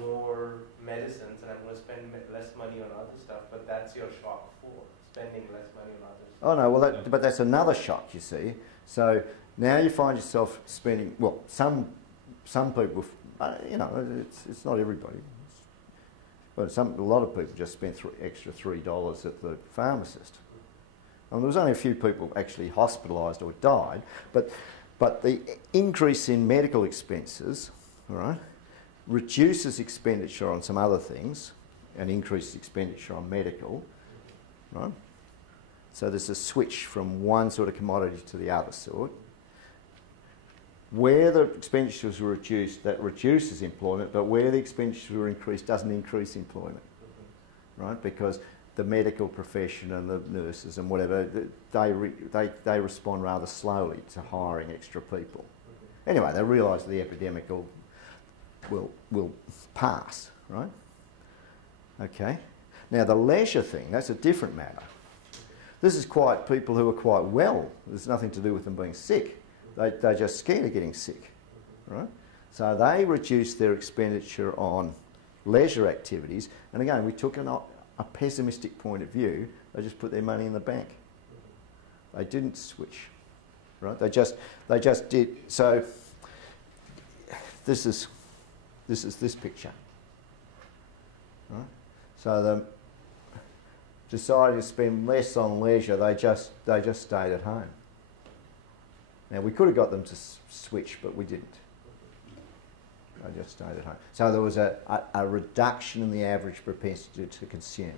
more medicines and I'm going to spend less money on other stuff, but that's your shock for spending less money on other stuff. Oh no, well, but that's another shock, you see. So now you find yourself spending, well, some people, you know, it's not everybody. But a lot of people just spent extra $3 at the pharmacist. I mean, there was only a few people actually hospitalised or died, but the increase in medical expenses, all right, reduces expenditure on some other things and increases expenditure on medical, right? So there's a switch from one sort of commodity to the other sort. Where the expenditures were reduced, that reduces employment, but where the expenditures were increased doesn't increase employment, right? Because the medical profession and the nurses and whatever, they respond rather slowly to hiring extra people. Anyway, they realise the epidemic will pass, right? Okay. Now the leisure thing, that's a different matter. This is quite people who are quite well. There's nothing to do with them being sick. They're just scared of getting sick, right? So they reduced their expenditure on leisure activities. And again, we took a pessimistic point of view. They just put their money in the bank. They didn't switch, right? They just did. So this is this picture, right? So they decided to spend less on leisure. They just stayed at home. Now, we could have got them to switch, but we didn't. They just stayed at home. So there was a reduction in the average propensity to consume.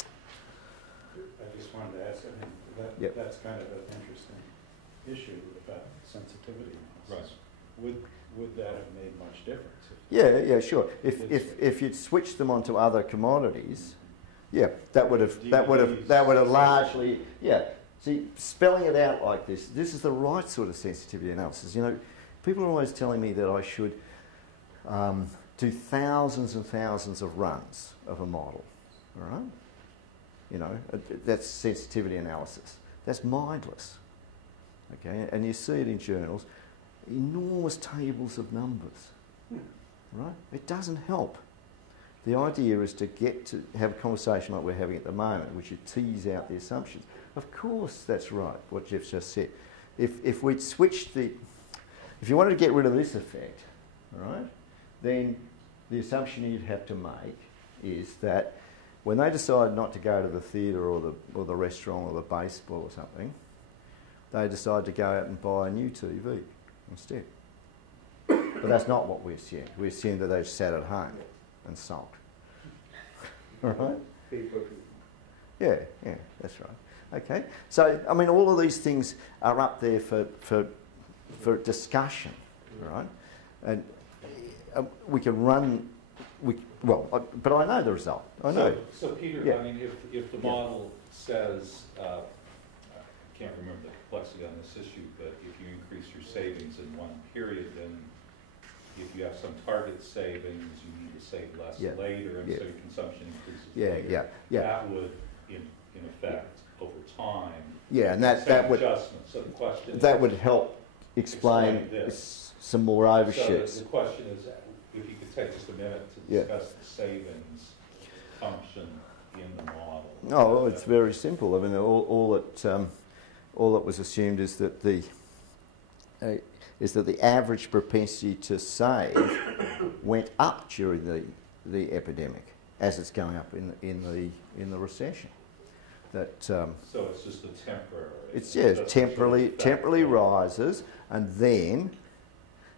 I just wanted to ask, I mean, that's kind of an interesting issue about sensitivity analysis. Right. Would that have made much difference? Yeah, sure. If you'd switched them onto other commodities, that would have largely, See, spelling it out like this is the right sort of sensitivity analysis. You know, people are always telling me that I should do thousands and thousands of runs of a model, all right? You know, that's sensitivity analysis. That's mindless, okay? And you see it in journals, enormous tables of numbers, right? It doesn't help. The idea is to get to have a conversation like we're having at the moment, which you tease out the assumptions. Of course, that's right, what Jeff's just said. If we'd switched if you wanted to get rid of this effect, all right, then the assumption you'd have to make is that when they decide not to go to the theatre or the restaurant or the baseball or something, they decide to go out and buy a new TV instead. But that's not what we assumed. We assumed that they just sat at home and sulked. All right? Yeah, that's right. Okay, so I mean, all of these things are up there for discussion, right? And we can run. But I know the result. I know. So Peter, I mean, if the model says, I can't remember the complexity on this issue, but if you increase your savings in one period, then if you have some target savings, you need to save less later, and so your consumption increases later. That would, in effect, over time. Yeah, and that would adjustment. So the question would help explain some more overshoots. So the question is, if you could take just a minute to discuss the savings assumption in the model? Oh, well, it's very simple. I mean, all that was assumed is that the average propensity to save went up during the epidemic as it's going up in the recession. That so it's just a temporary. It's temporarily rises, and then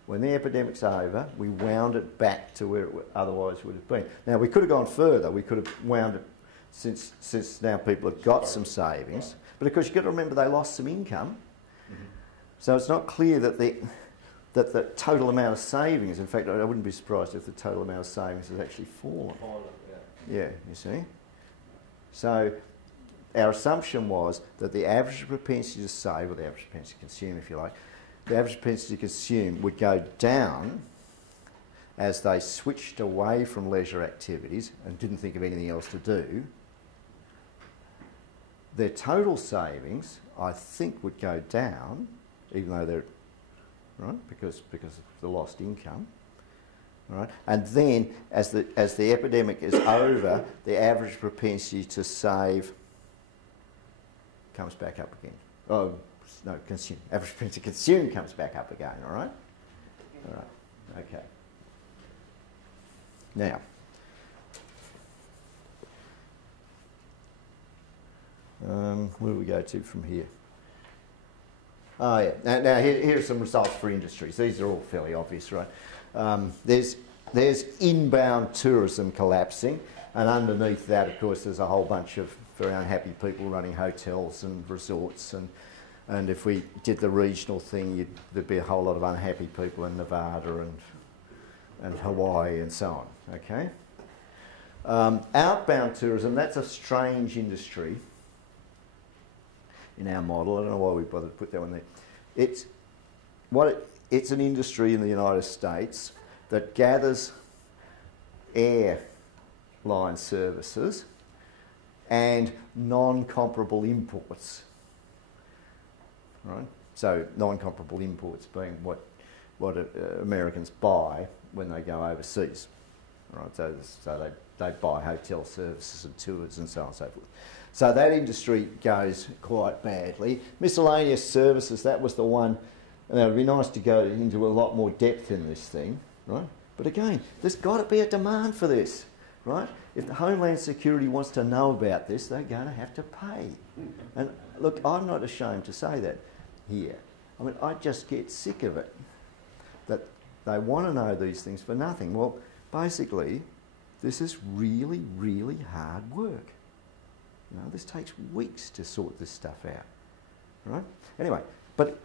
when the epidemic's over, we wound it back to where it otherwise would have been. Now we could have gone further. We could have wound it since now people have got some savings, but of course you've got to remember they lost some income, so it's not clear that the total amount of savings. In fact, I wouldn't be surprised if the total amount of savings has actually fallen. Yeah, you see. So our assumption was that the average propensity to save, or the average propensity to consume, if you like, the average propensity to consume would go down as they switched away from leisure activities and didn't think of anything else to do. Their total savings, I think, would go down, even though they're right because of the lost income. Right? And then, as the epidemic is over, the average propensity to save comes back up again. Oh, no, consume. Average propensity to consume comes back up again. All right. All right. Okay. Now, where do we go to from here? Oh yeah. Now here are some results for industries. These are all fairly obvious, right? There's inbound tourism collapsing, and underneath that, of course, there's a whole bunch of very unhappy people running hotels and resorts, and if we did the regional thing, there'd be a whole lot of unhappy people in Nevada and Hawaii and so on. Okay. Outbound tourism, that's a strange industry in our model. I don't know why we bothered to put that one there. It's an industry in the United States that gathers airline services and non-comparable imports. Right? So non-comparable imports being what Americans buy when they go overseas. Right? So they buy hotel services and tours and so on and so forth. So that industry goes quite badly. Miscellaneous services, that was the one. And it would be nice to go into a lot more depth in this thing, right? But again, there's got to be a demand for this, right? If the Homeland Security wants to know about this, they're going to have to pay. And look, I'm not ashamed to say that here. I mean, I just get sick of it, that they want to know these things for nothing. Well, basically, this is really, really hard work. You know, this takes weeks to sort this stuff out, right? Anyway, but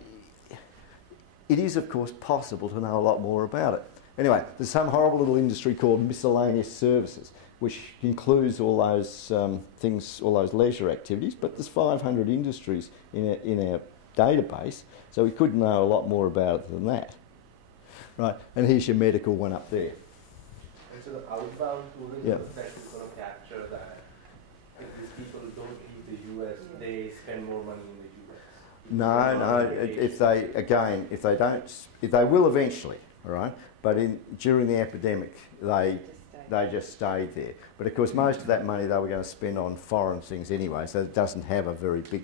it is, of course, possible to know a lot more about it. Anyway, there's some horrible little industry called miscellaneous services, which includes all those things, all those leisure activities, but there's 500 industries in our database, so we could know a lot more about it than that. Right, and here's your medical one up there. And so the outbound tourism effect is going to capture that. If these people don't leave the US, they spend more money in the US. No, if they will eventually, all right. But during the epidemic, they just stayed there. But of course, most of that money they were going to spend on foreign things anyway, so it doesn't have a very big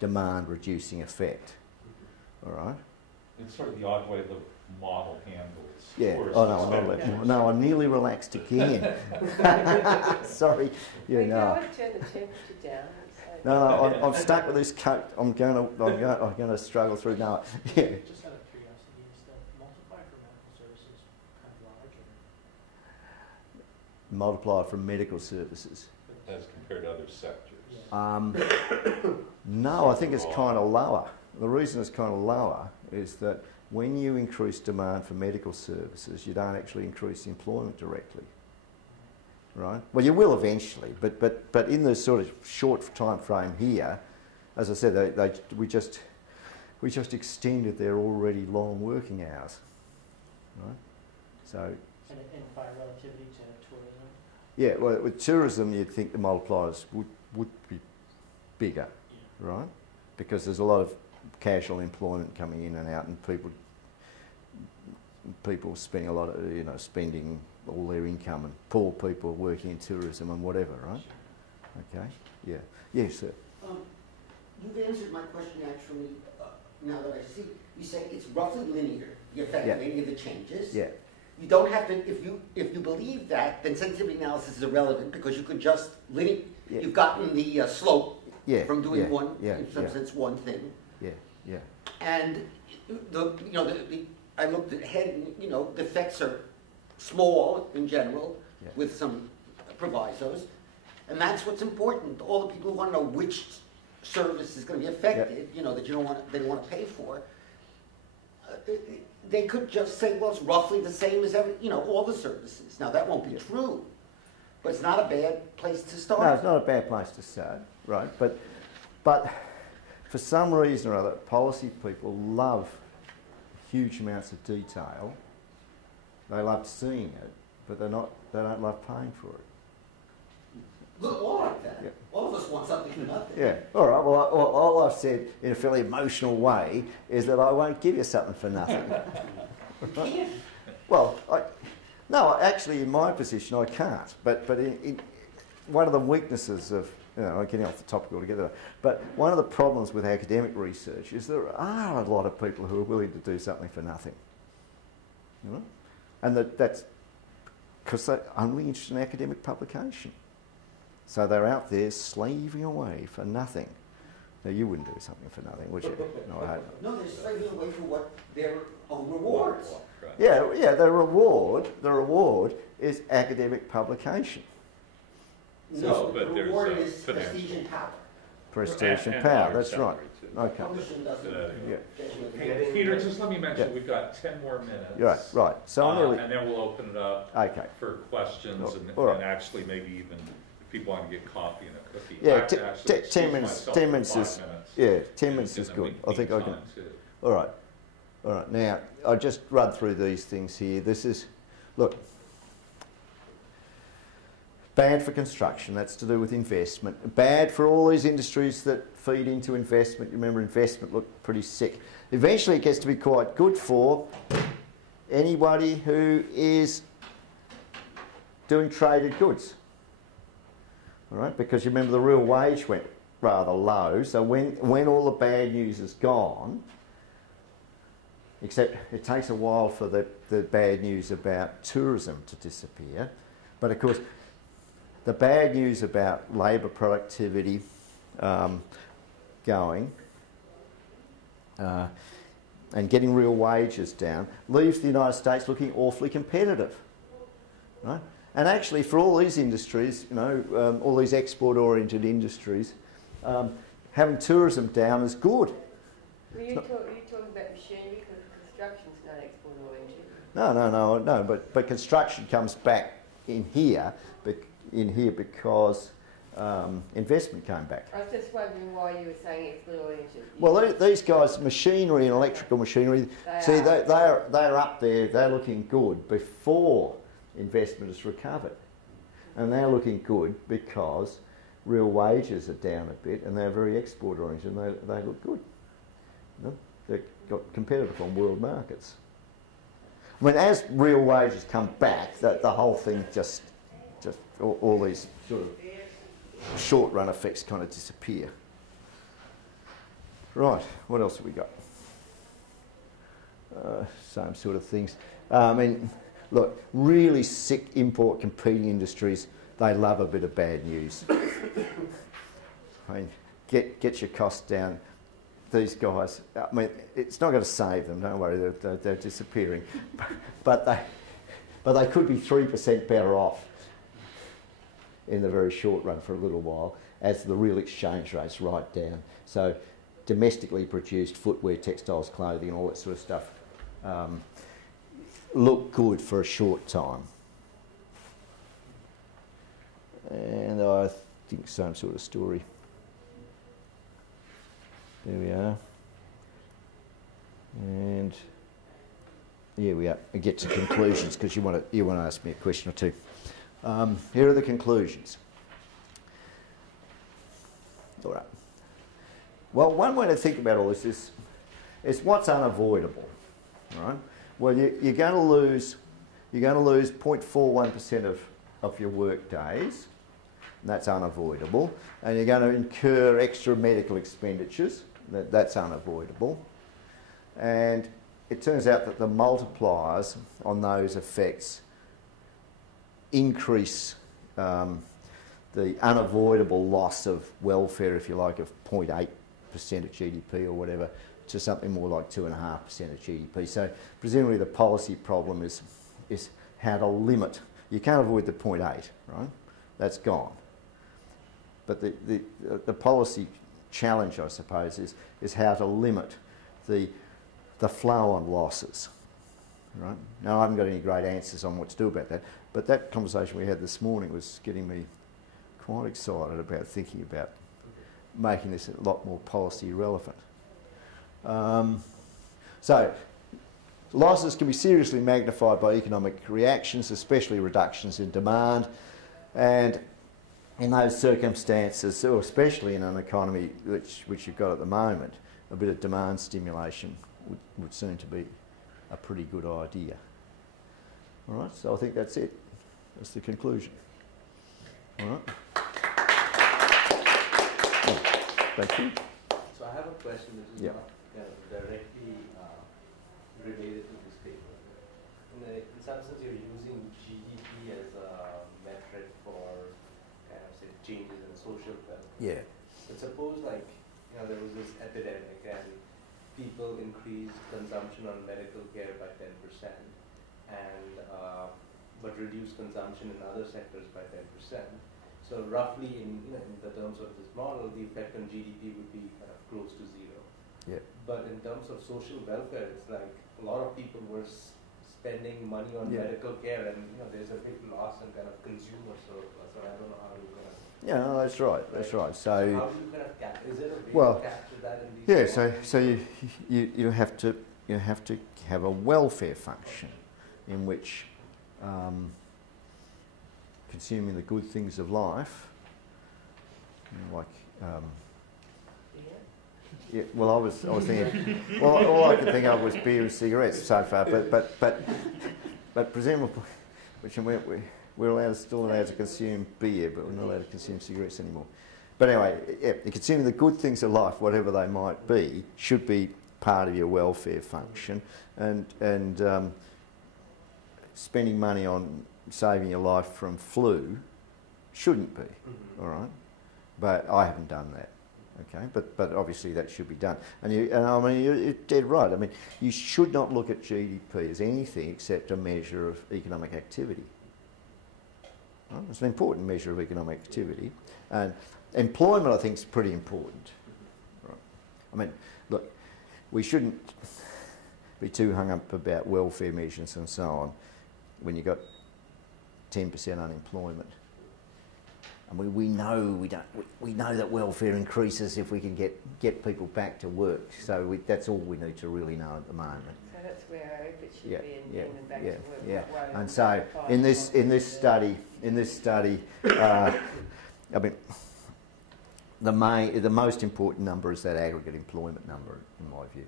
demand-reducing effect. All right. It's sort of the odd way the model handles. Yeah. No, I nearly relaxed again. Sorry. Yeah, we no. can't turn the temperature down. No, I'm stuck with this coat. I'm going to struggle through. No, yeah. Just out of curiosity, is the multiplier for medical services kind of large? Multiplier from medical services. As compared to other sectors. No, I think it's kind of lower. The reason it's kind of lower is that when you increase demand for medical services, you don't actually increase employment directly. Right? Well, you will eventually, but in the sort of short time frame here, as I said, we just extended their already long working hours. Right? So. And by relativity to tourism. Yeah, well, with tourism, you'd think the multipliers would be bigger, right? Because there's a lot of casual employment coming in and out, and people spending a lot of spending all their income, and poor people working in tourism and whatever, right? Okay, yeah. Yes, sir. You've answered my question actually, now that I see. You say it's roughly linear, the effect of any of the changes. Yeah. You don't have to, if you believe that, then sensitivity analysis is irrelevant because you could just you've gotten the slope from doing in some sense one thing. Yeah, yeah. And I looked ahead and the effects are small in general with some provisos. And that's what's important. All the people who want to know which service is going to be affected, that they don't want to pay for, they could just say, well, it's roughly the same as all the services. Now that won't be true, but it's not a bad place to start. No, it's not a bad place to start, right? But for some reason or other, policy people love huge amounts of detail. They love seeing it, but they don't love paying for it. Look, all like that. Yeah. All of us want something for nothing. Yeah. All right. Well, all I've said in a fairly emotional way is that I won't give you something for nothing. You can't. Well, no, actually, in my position, I can't. But in one of the weaknesses of, I'm getting off the topic altogether, but one of the problems with academic research is there are a lot of people who are willing to do something for nothing. And that's because they're only interested in academic publication. So they're out there slaving away for nothing. Now, you wouldn't do something for nothing, would you? No, I hope not. No, they're slaving away for what their own rewards. Right. Yeah, the reward is academic publication. No, the reward is prestige and power. Prestige and power, that's right. Okay. Publishing doesn't. Hey, Peter, just let me mention, we've got 10 more minutes. Right. So and then we'll open it up for questions and actually maybe even people want to get coffee and a cookie. Yeah, 10 minutes. 10 minutes is 10 minutes is good. I think I can. All right. Now I just run through these things here. This is, look, bad for construction. That's to do with investment. Bad for all these industries that feed into investment. You remember, investment looked pretty sick. Eventually, it gets to be quite good for anybody who is doing traded goods. All right, because you remember the real wage went rather low. So when all the bad news is gone, except it takes a while for the bad news about tourism to disappear. But of course, the bad news about labour productivity going and getting real wages down leaves the United States looking awfully competitive, right? And actually, for all these industries, all these export-oriented industries, having tourism down is good. Well, you're talking about machinery because construction's not export-oriented. No. But construction comes back in here because investment came back. I was just wondering why you were saying export-oriented. Well, these guys, machinery and electrical machinery, they're up there. They're looking good before investment has recovered, and they're looking good because real wages are down a bit and they're very export oriented and they look good. They've got competitive on world markets. I mean, as real wages come back, the whole thing just all these sort of short run effects kind of disappear. Right, what else have we got? Same sort of things. Look, really sick import competing industries, they love a bit of bad news. Get your costs down. These guys, it's not going to save them, don't worry, they're disappearing. But they could be 3% better off in the very short run for a little while as the real exchange rates right down. So domestically produced footwear, textiles, clothing, all that sort of stuff look good for a short time. And I think same sort of story. There we are. And here we are. I get to conclusions because you want to ask me a question or two. Here are the conclusions. All right. Well, one way to think about all this is what's unavoidable, right? Well, you're going to lose you're going to lose 0.41% of your work days, and that's unavoidable, and you're going to incur extra medical expenditures, that's unavoidable, and it turns out that the multipliers on those effects increase the unavoidable loss of welfare, if you like, of 0.8% of GDP or whatever, to something more like 2.5% of GDP. So presumably the policy problem is how to limit. You can't avoid the 0.8, right? That's gone. But the policy challenge, I suppose, is how to limit the flow on losses, right? Now, I haven't got any great answers on what to do about that, but that conversation we had this morning was getting me quite excited about thinking about making this a lot more policy relevant. So, losses can be seriously magnified by economic reactions, especially reductions in demand, and in those circumstances, or especially in an economy which you've got at the moment, a bit of demand stimulation would seem to be a pretty good idea. All right, so I think that's it. That's the conclusion. All right. Oh, thank you. So I have a question which is not directly related to this paper. In some sense, you're using GDP as a metric for kind of say changes in social welfare. Yeah. But suppose like there was this epidemic and people increased consumption on medical care by 10%, and but reduced consumption in other sectors by 10%. So roughly, in the terms of this model, the effect on GDP would be kind of close to zero. Yeah. But in terms of social welfare, it's like a lot of people were spending money on medical care, and there's a big loss in kind of consumer surplus. So I don't know how to kind of. Yeah, no, that's right. That's right. So how do you kind of capture? Is there a way to capture that in these? Yeah. So you have to have a welfare function in which consuming the good things of life, like. Yeah, well, I was thinking. Well, all I could think of was beer and cigarettes so far, but presumably, which we're still allowed to consume beer, but we're not allowed to consume cigarettes anymore. But anyway, consuming the good things of life, whatever they might be, should be part of your welfare function, and spending money on saving your life from flu shouldn't be, all right? But I haven't done that. Okay, but obviously that should be done, and I mean you're dead right. I mean you should not look at GDP as anything except a measure of economic activity. Right? It's an important measure of economic activity, and employment I think is pretty important. Right? I mean, look, we shouldn't be too hung up about welfare measures and so on when you've got 10% unemployment. And we know that welfare increases if we can get people back to work. So that's all we need to really know at the moment. So that's where I hope it should be in getting them back to work. Yeah. And so in this study, I mean, the most important number is that aggregate employment number, in my view.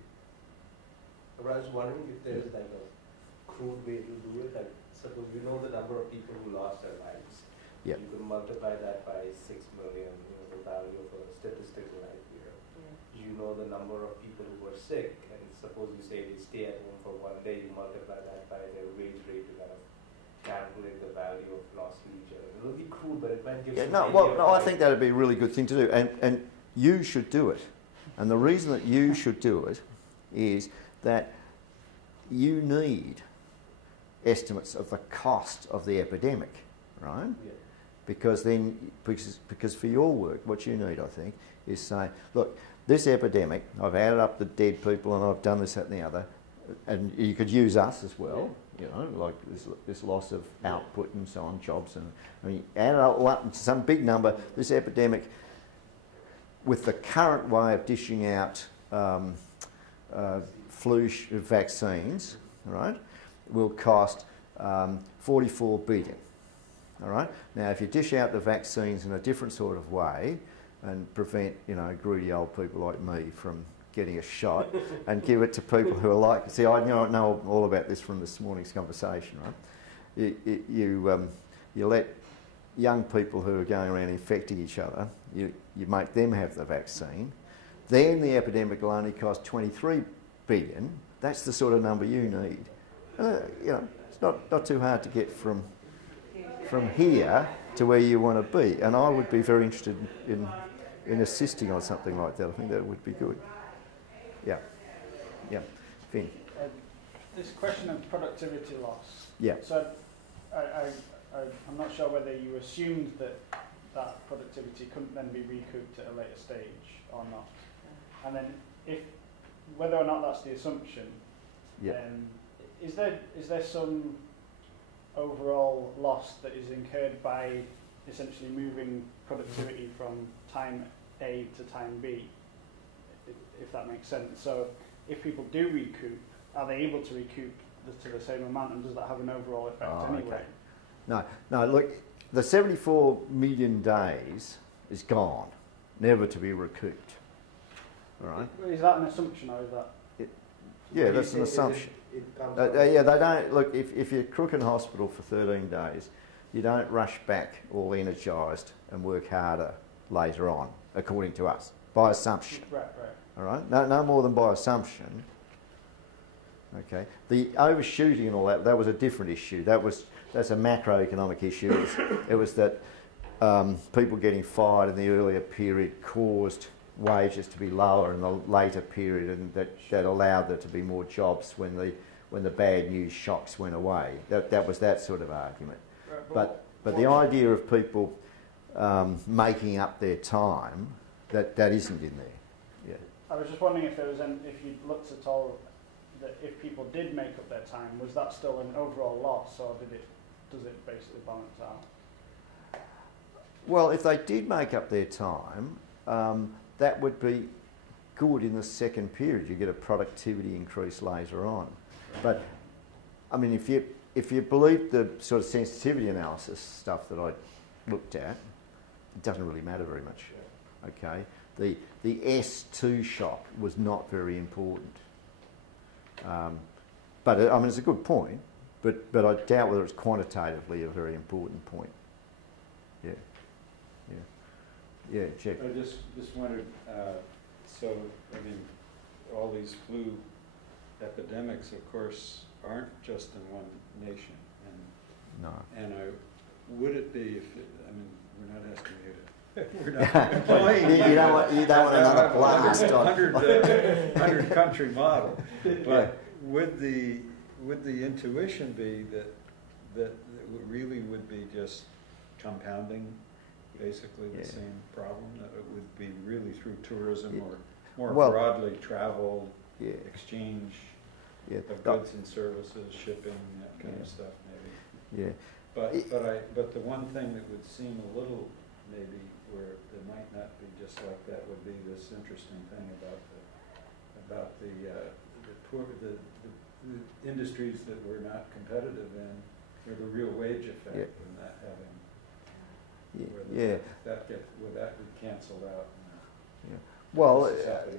I was wondering if there is like a crude way to do it. Like suppose you know the number of people who lost their lives. Yep. You can multiply that by 6 million, the value of a statistical life year. You know the number of people who were sick, and suppose you say they stay at home for one day, you multiply that by their wage rate to kind of calculate the value of lost leisure. It will be crude, but it might give some idea. I think that would be a really good thing to do, and you should do it. And the reason that you should do it is that you need estimates of the cost of the epidemic, right? Yeah. Because for your work, what you need, I think, is say, look, this epidemic, I've added up the dead people and I've done this, that and the other, and you could use us as well, like this loss of output and so on, jobs, and I mean, add it all up to some big number, this epidemic, with the current way of dishing out flu vaccines, right, will cost 44 billion. All right. Now, if you dish out the vaccines in a different sort of way and prevent, greedy old people like me from getting a shot and give it to people who are like, see, I know all about this from this morning's conversation, right? you let young people who are going around infecting each other, you make them have the vaccine. Then the epidemic will only cost 23 billion. That's the sort of number you need. It's not too hard to get from here to where you want to be. And I would be very interested in assisting on something like that. I think that would be good. Yeah. Finn. This question of productivity loss. Yeah. So I'm not sure whether you assumed that productivity couldn't then be recouped at a later stage or not. And then whether or not that's the assumption, is there some overall loss that is incurred by essentially moving productivity from time A to time B, if that makes sense? So if people do recoup, are they able to recoup to the same amount, and does that have an overall effect anyway? Okay. No, look, the 74 million days is gone, never to be recouped. All right? Is that an assumption, or is that... Yeah, that's an assumption. They don't, look, if you're crook in hospital for 13 days, you don't rush back all energised and work harder later on, according to us, by assumption. Right. All right? No more than by assumption. Okay. The overshooting and all that was a different issue. That's a macroeconomic issue. It was that people getting fired in the earlier period caused wages to be lower in the later period, and that allowed there to be more jobs when the bad news shocks went away. That was that sort of argument. Right, but the idea of people making up their time, that isn't in there. Yeah. I was just wondering if you looked at all that if people did make up their time, was that still an overall loss, or does it basically balance out? Well, if they did make up their time, that would be good in the second period. You get a productivity increase later on. But I mean, if you believe the sort of sensitivity analysis stuff that I looked at, it doesn't really matter very much. Okay, the S2 shock was not very important. But I mean, it's a good point. But I doubt whether it's quantitatively a very important point. Yeah, Jeff. I just wondered, so, I mean, all these flu epidemics, of course, aren't just in one nation. And would it be, I mean, we're not asking you to, we're not employing you don't want another blast on 100 country model. But would the intuition be that it really would be just compounding basically the same problem, that it would be really through tourism or more broadly travel, exchange of goods and services, shipping, that kind of stuff maybe. Yeah. But the one thing that would seem a little maybe where there might not be just like that would be this interesting thing about the industries that we're not competitive in, or the real wage effect and that having. Would that be cancelled out? Well,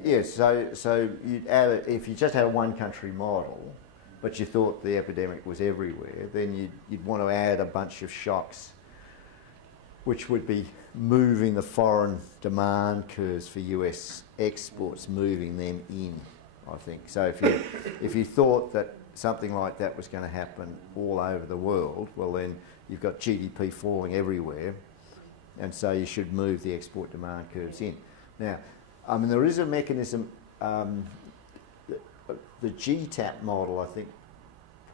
yes. So you'd add if you just had a one country model, but you thought the epidemic was everywhere, then you'd want to add a bunch of shocks, which would be moving the foreign demand curves for US exports, moving them in. I think so. If you thought that something like that was going to happen all over the world, well then you've got GDP falling everywhere. And so you should move the export demand curves in. Now, I mean, there is a mechanism, the GTAP model, I think,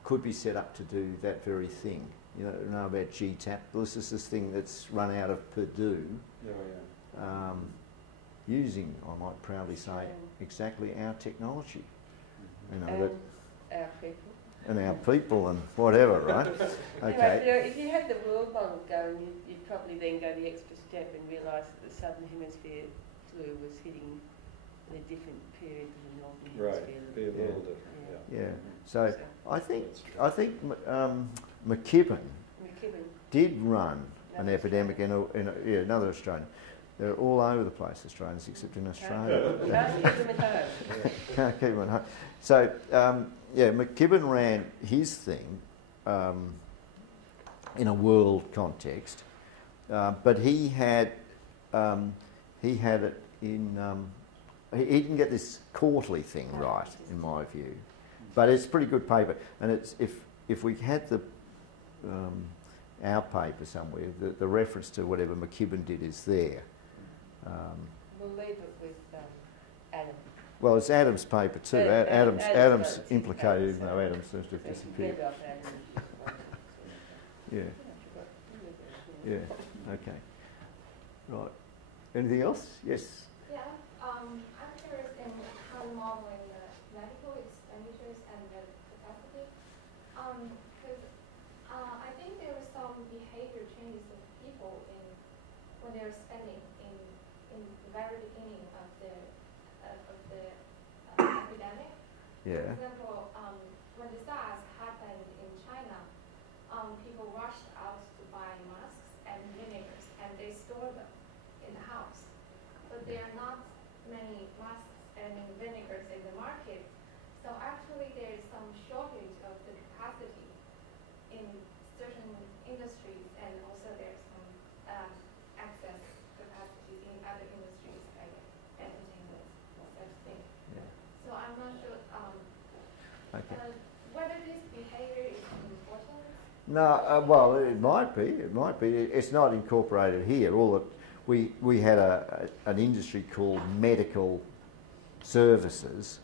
could be set up to do that very thing. You know about GTAP? This is this thing that's run out of Purdue, using, I might proudly say, exactly our technology. You know, our people. And our people and whatever, right? Okay. If you had the world model going, you'd probably then go the extra step and realise that the southern hemisphere flu was hitting in a different period than the northern hemisphere. Right, be a little different. Yeah. So I think McKibben did run an epidemic in another Australian. They're all over the place, Australians, except in Australia. Can't keep them at home. Can't keep them at home. So, McKibben ran his thing in a world context. But he had it in. He didn't get this quarterly thing right, in my view. But it's a pretty good paper, and it's if we had the our paper somewhere, the reference to whatever McKibben did is there. We'll leave it with Adam. Well, it's Adam's paper too. Adam's implicated, even though Adam seems to have disappeared. Yeah. Yeah. Okay. Right. Anything else? Yes. Yeah. I'm curious in how modeling the medical expenditures and the capacity. Because I think there are some behavior changes of people when they're spending in the very beginning of the epidemic. Yeah. For example, when the SARS happened in China, people rushed out to buy masks and vinegars, and they store them in the house. But there are not many masks and vinegars in the market, so actually there is some shortage of the capacity in certain industries, and also there's some excess capacity in other industries like entertainment or such things. Yeah. So I'm not sure Okay. whether this behavior is important. No, well, it might be. It might be. It's not incorporated here. All that we had an industry called medical services,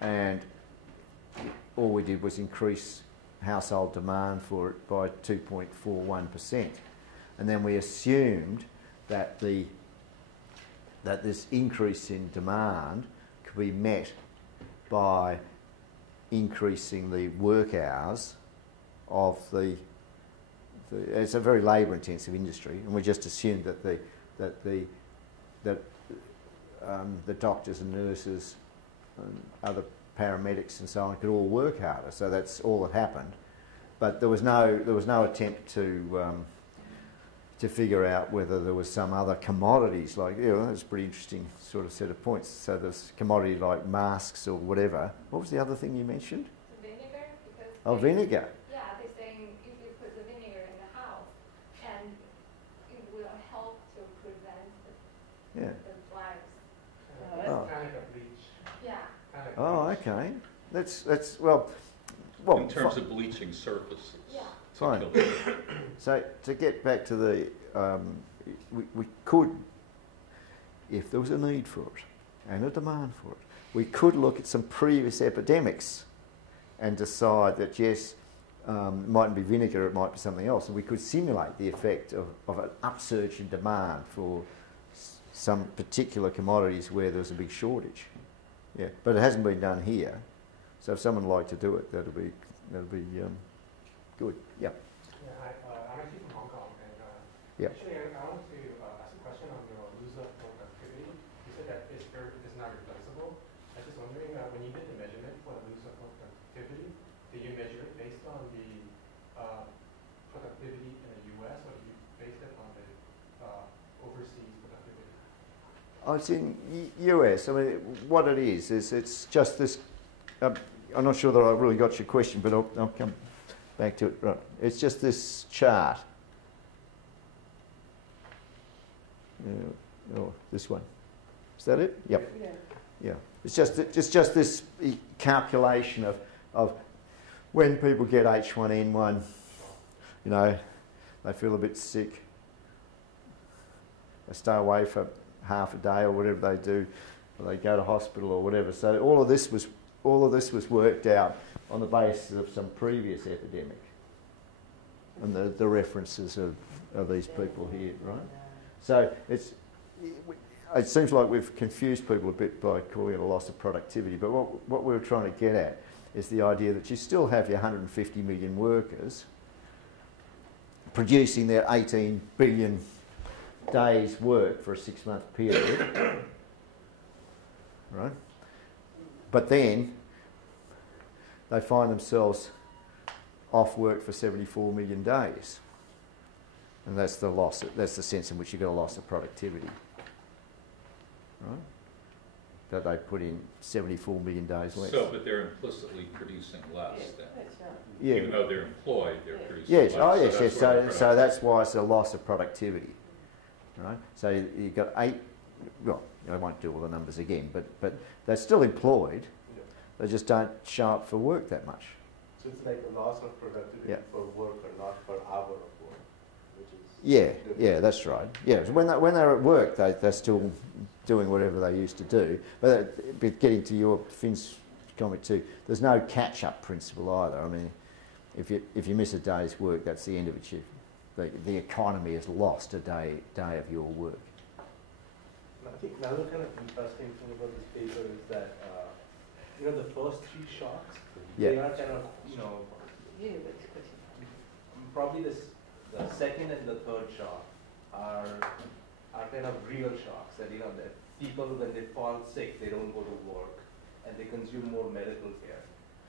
and all we did was increase household demand for it by 2.41%, and then we assumed that this increase in demand could be met by increasing the work hours of the it's a very labour-intensive industry, and we just assumed that the doctors and nurses and other paramedics and so on could all work harder. So that's all that happened. But there was no attempt to figure out whether there was some other commodities like, that's a pretty interesting sort of set of points. So there's commodity like masks or whatever. What was the other thing you mentioned? The vinegar. Oh, vinegar. Yeah, they're saying if you put the vinegar in the house, and it will help to prevent the virus. Oh. Kind of a bleach. Yeah. Kind of Oh, bleach. okay. That's well. In terms of bleaching surfaces. Yeah. Fine. So to get back to the, we could, if there was a need for it and a demand for it, we could look at some previous epidemics and decide that yes, it mightn't be vinegar, it might be something else, and we could simulate the effect of an upsurge in demand for some particular commodities where there was a big shortage. Yeah, but it hasn't been done here. So if someone would like to do it, that'll be good. Yeah. Yeah, I'm actually from Hong Kong, and actually I want to ask a question on your loser productivity. You said that it's not replaceable. I was just wondering, when you did the measurement for the loser productivity, did you measure it based on the productivity in the U.S., or did you base it on the overseas productivity? Oh, it's in US. I mean, what it is it's just this. I'm not sure that I really got your question, but I'll come back to it. Right. It's just this chart. Oh, this one. Is that it? Yep. Yeah. It's just this calculation of when people get H1N1, they feel a bit sick. They stay away for half a day or whatever they do, or they go to hospital or whatever. So all of this was worked out on the basis of some previous epidemic, and the references of these people here, right? So it seems like we've confused people a bit by calling it a loss of productivity, but what we were trying to get at is the idea that you still have your 150 million workers producing their 18 billion days work for a 6-month period, right? But then they find themselves off work for 74 million days. And that's the loss, that's the sense in which you've got a loss of productivity. Right? that they put in 74 million days less. So, but they're implicitly producing less then. That's right. Yeah. Even though they're employed, they're producing Yes. less. Oh, yes. So Yes. that's So that's why it's a loss of productivity, right? So you've got 8. Well, I won't do all the numbers again, but they're still employed. They just don't show up for work that much. So it's like a loss of productivity for work or not per hour of work, which is Yeah, that's right. Yeah, so when they're at work, they're still doing whatever they used to do. But getting to your Finn's comment too, there's no catch-up principle either. I mean, if you miss a day's work, that's the end of it. The economy has lost a day of your work. I think another kind of interesting thing about this paper is that the first 3 shocks, they are kind of probably the second and the third shock are kind of real shocks that that people when they fall sick they don't go to work and they consume more medical care.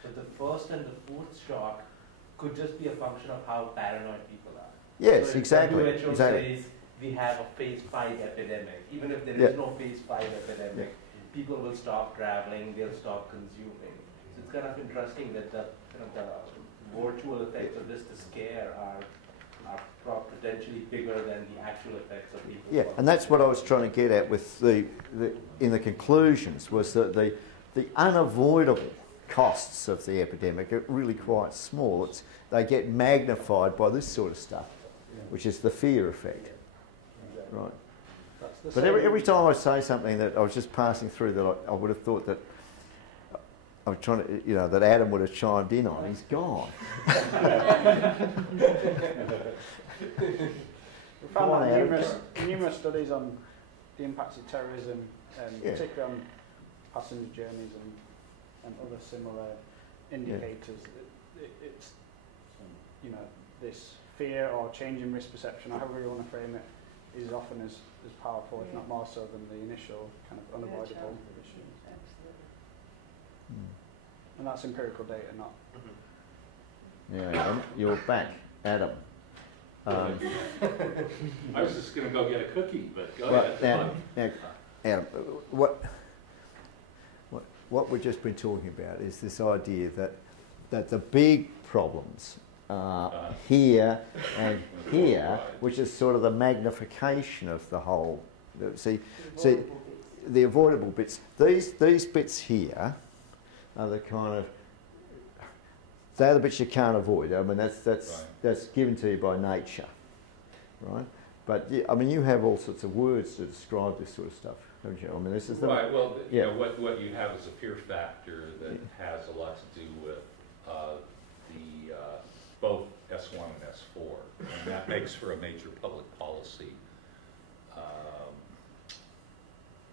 So the first and the fourth shock could just be a function of how paranoid people are. Yes, so exactly. The WHO exactly. says we have a phase 5 epidemic. Even if there is no phase 5 epidemic, people will stop traveling, they'll stop consuming. So it's kind of interesting that the virtual effects of just the scare are potentially bigger than the actual effects of people. Yeah, and that's what I was trying to get at with in the conclusions was that the unavoidable costs of the epidemic are really quite small. They get magnified by this sort of stuff, which is the fear effect. Right. But every time I say something that I was just passing through that I would have thought that I was trying to, that Adam would have chimed in on, he's gone. We found that numerous studies on the impacts of terrorism, particularly on passenger journeys and other similar indicators. It's this fear or change in risk perception, or however you want to frame it, is often as powerful, if not more so, than the initial kind of unavoidable issues. And that's empirical data, not. Yeah, Adam, you're back, Adam. I was just going to go get a cookie, but go ahead. Now, Adam, what we've just been talking about is this idea that the big problems are here and here, which is sort of the magnification of the whole. See, the avoidable bits. These bits here are the kind of. They're the bits you can't avoid. I mean, that's given to you by nature, right? But I mean, you have all sorts of words to describe this sort of stuff, don't you? I mean, this is the right. Well, what you have is a fear factor that has a lot to do with both S1 and S4, and that makes for a major public policy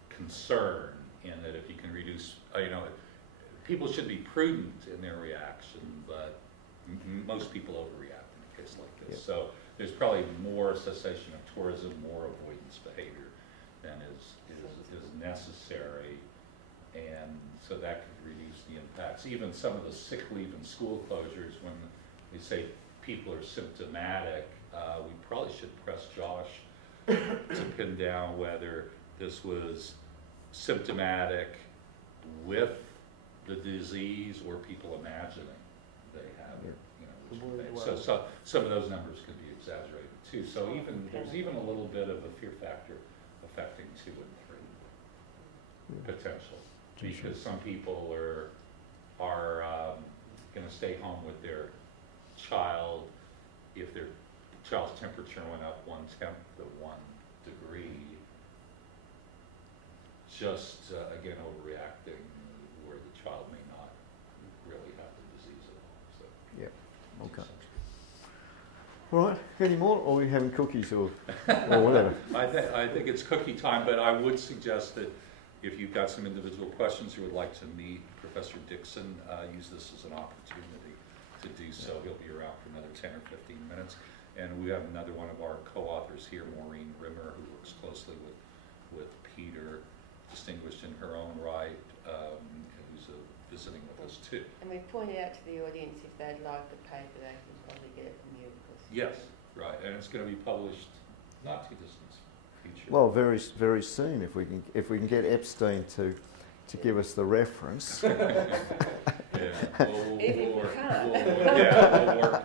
concern. In that, if you can reduce, people should be prudent in their reaction, but most people overreact in a case like this. So there's probably more cessation of tourism, more avoidance behavior than is necessary, and so that could reduce the impacts. Even some of the sick leave and school closures, when they say people are symptomatic, we probably should press Josh to pin down whether this was symptomatic with the disease or people imagining they have it. So some of those numbers could be exaggerated too. So there's even a little bit of a fear factor affecting 2 and 3 potential, because some people are going to stay home with their child if their child's temperature went up 1/10 of 1 degree. Just again overreacting, where the child may not really have the disease at all. So okay. All right. Any more, or are we having cookies or whatever? I think it's cookie time, but I would suggest that if you've got some individual questions you would like to meet Professor Dixon, use this as an opportunity to do so. He'll be around for another 10 or 15 minutes. And we have another one of our co-authors here, Maureen Rimmer, who works closely with Peter, distinguished in her own right, who's visiting with us too. And we pointed out to the audience, if they'd like the paper, they can probably get it from you, of course. Yes, right, and it's going to be published not too distant future. Well, very very soon, if we can get Epstein to to give us the reference. Yeah, we'll work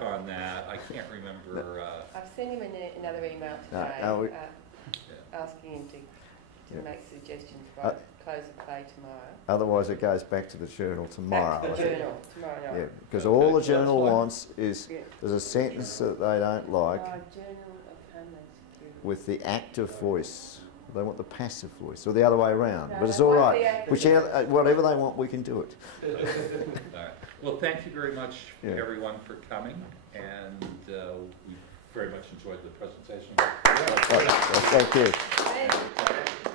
on that. I can't remember. I've sent him another email today asking him to make suggestions by close of play tomorrow. Otherwise, it goes back to the journal tomorrow. Back to the journal tomorrow night. Yeah, because all the journal wants is there's a sentence that they don't like Journal of Homeland Security. with the active voice. They want the passive voice, or the other way around. No, but it's all they want right. the active Whichever, whatever they want, we can do it. All right. Well, thank you very much, Yeah. everyone, for coming, and we very much enjoyed the presentation. Right. Well, thank you. Thank you.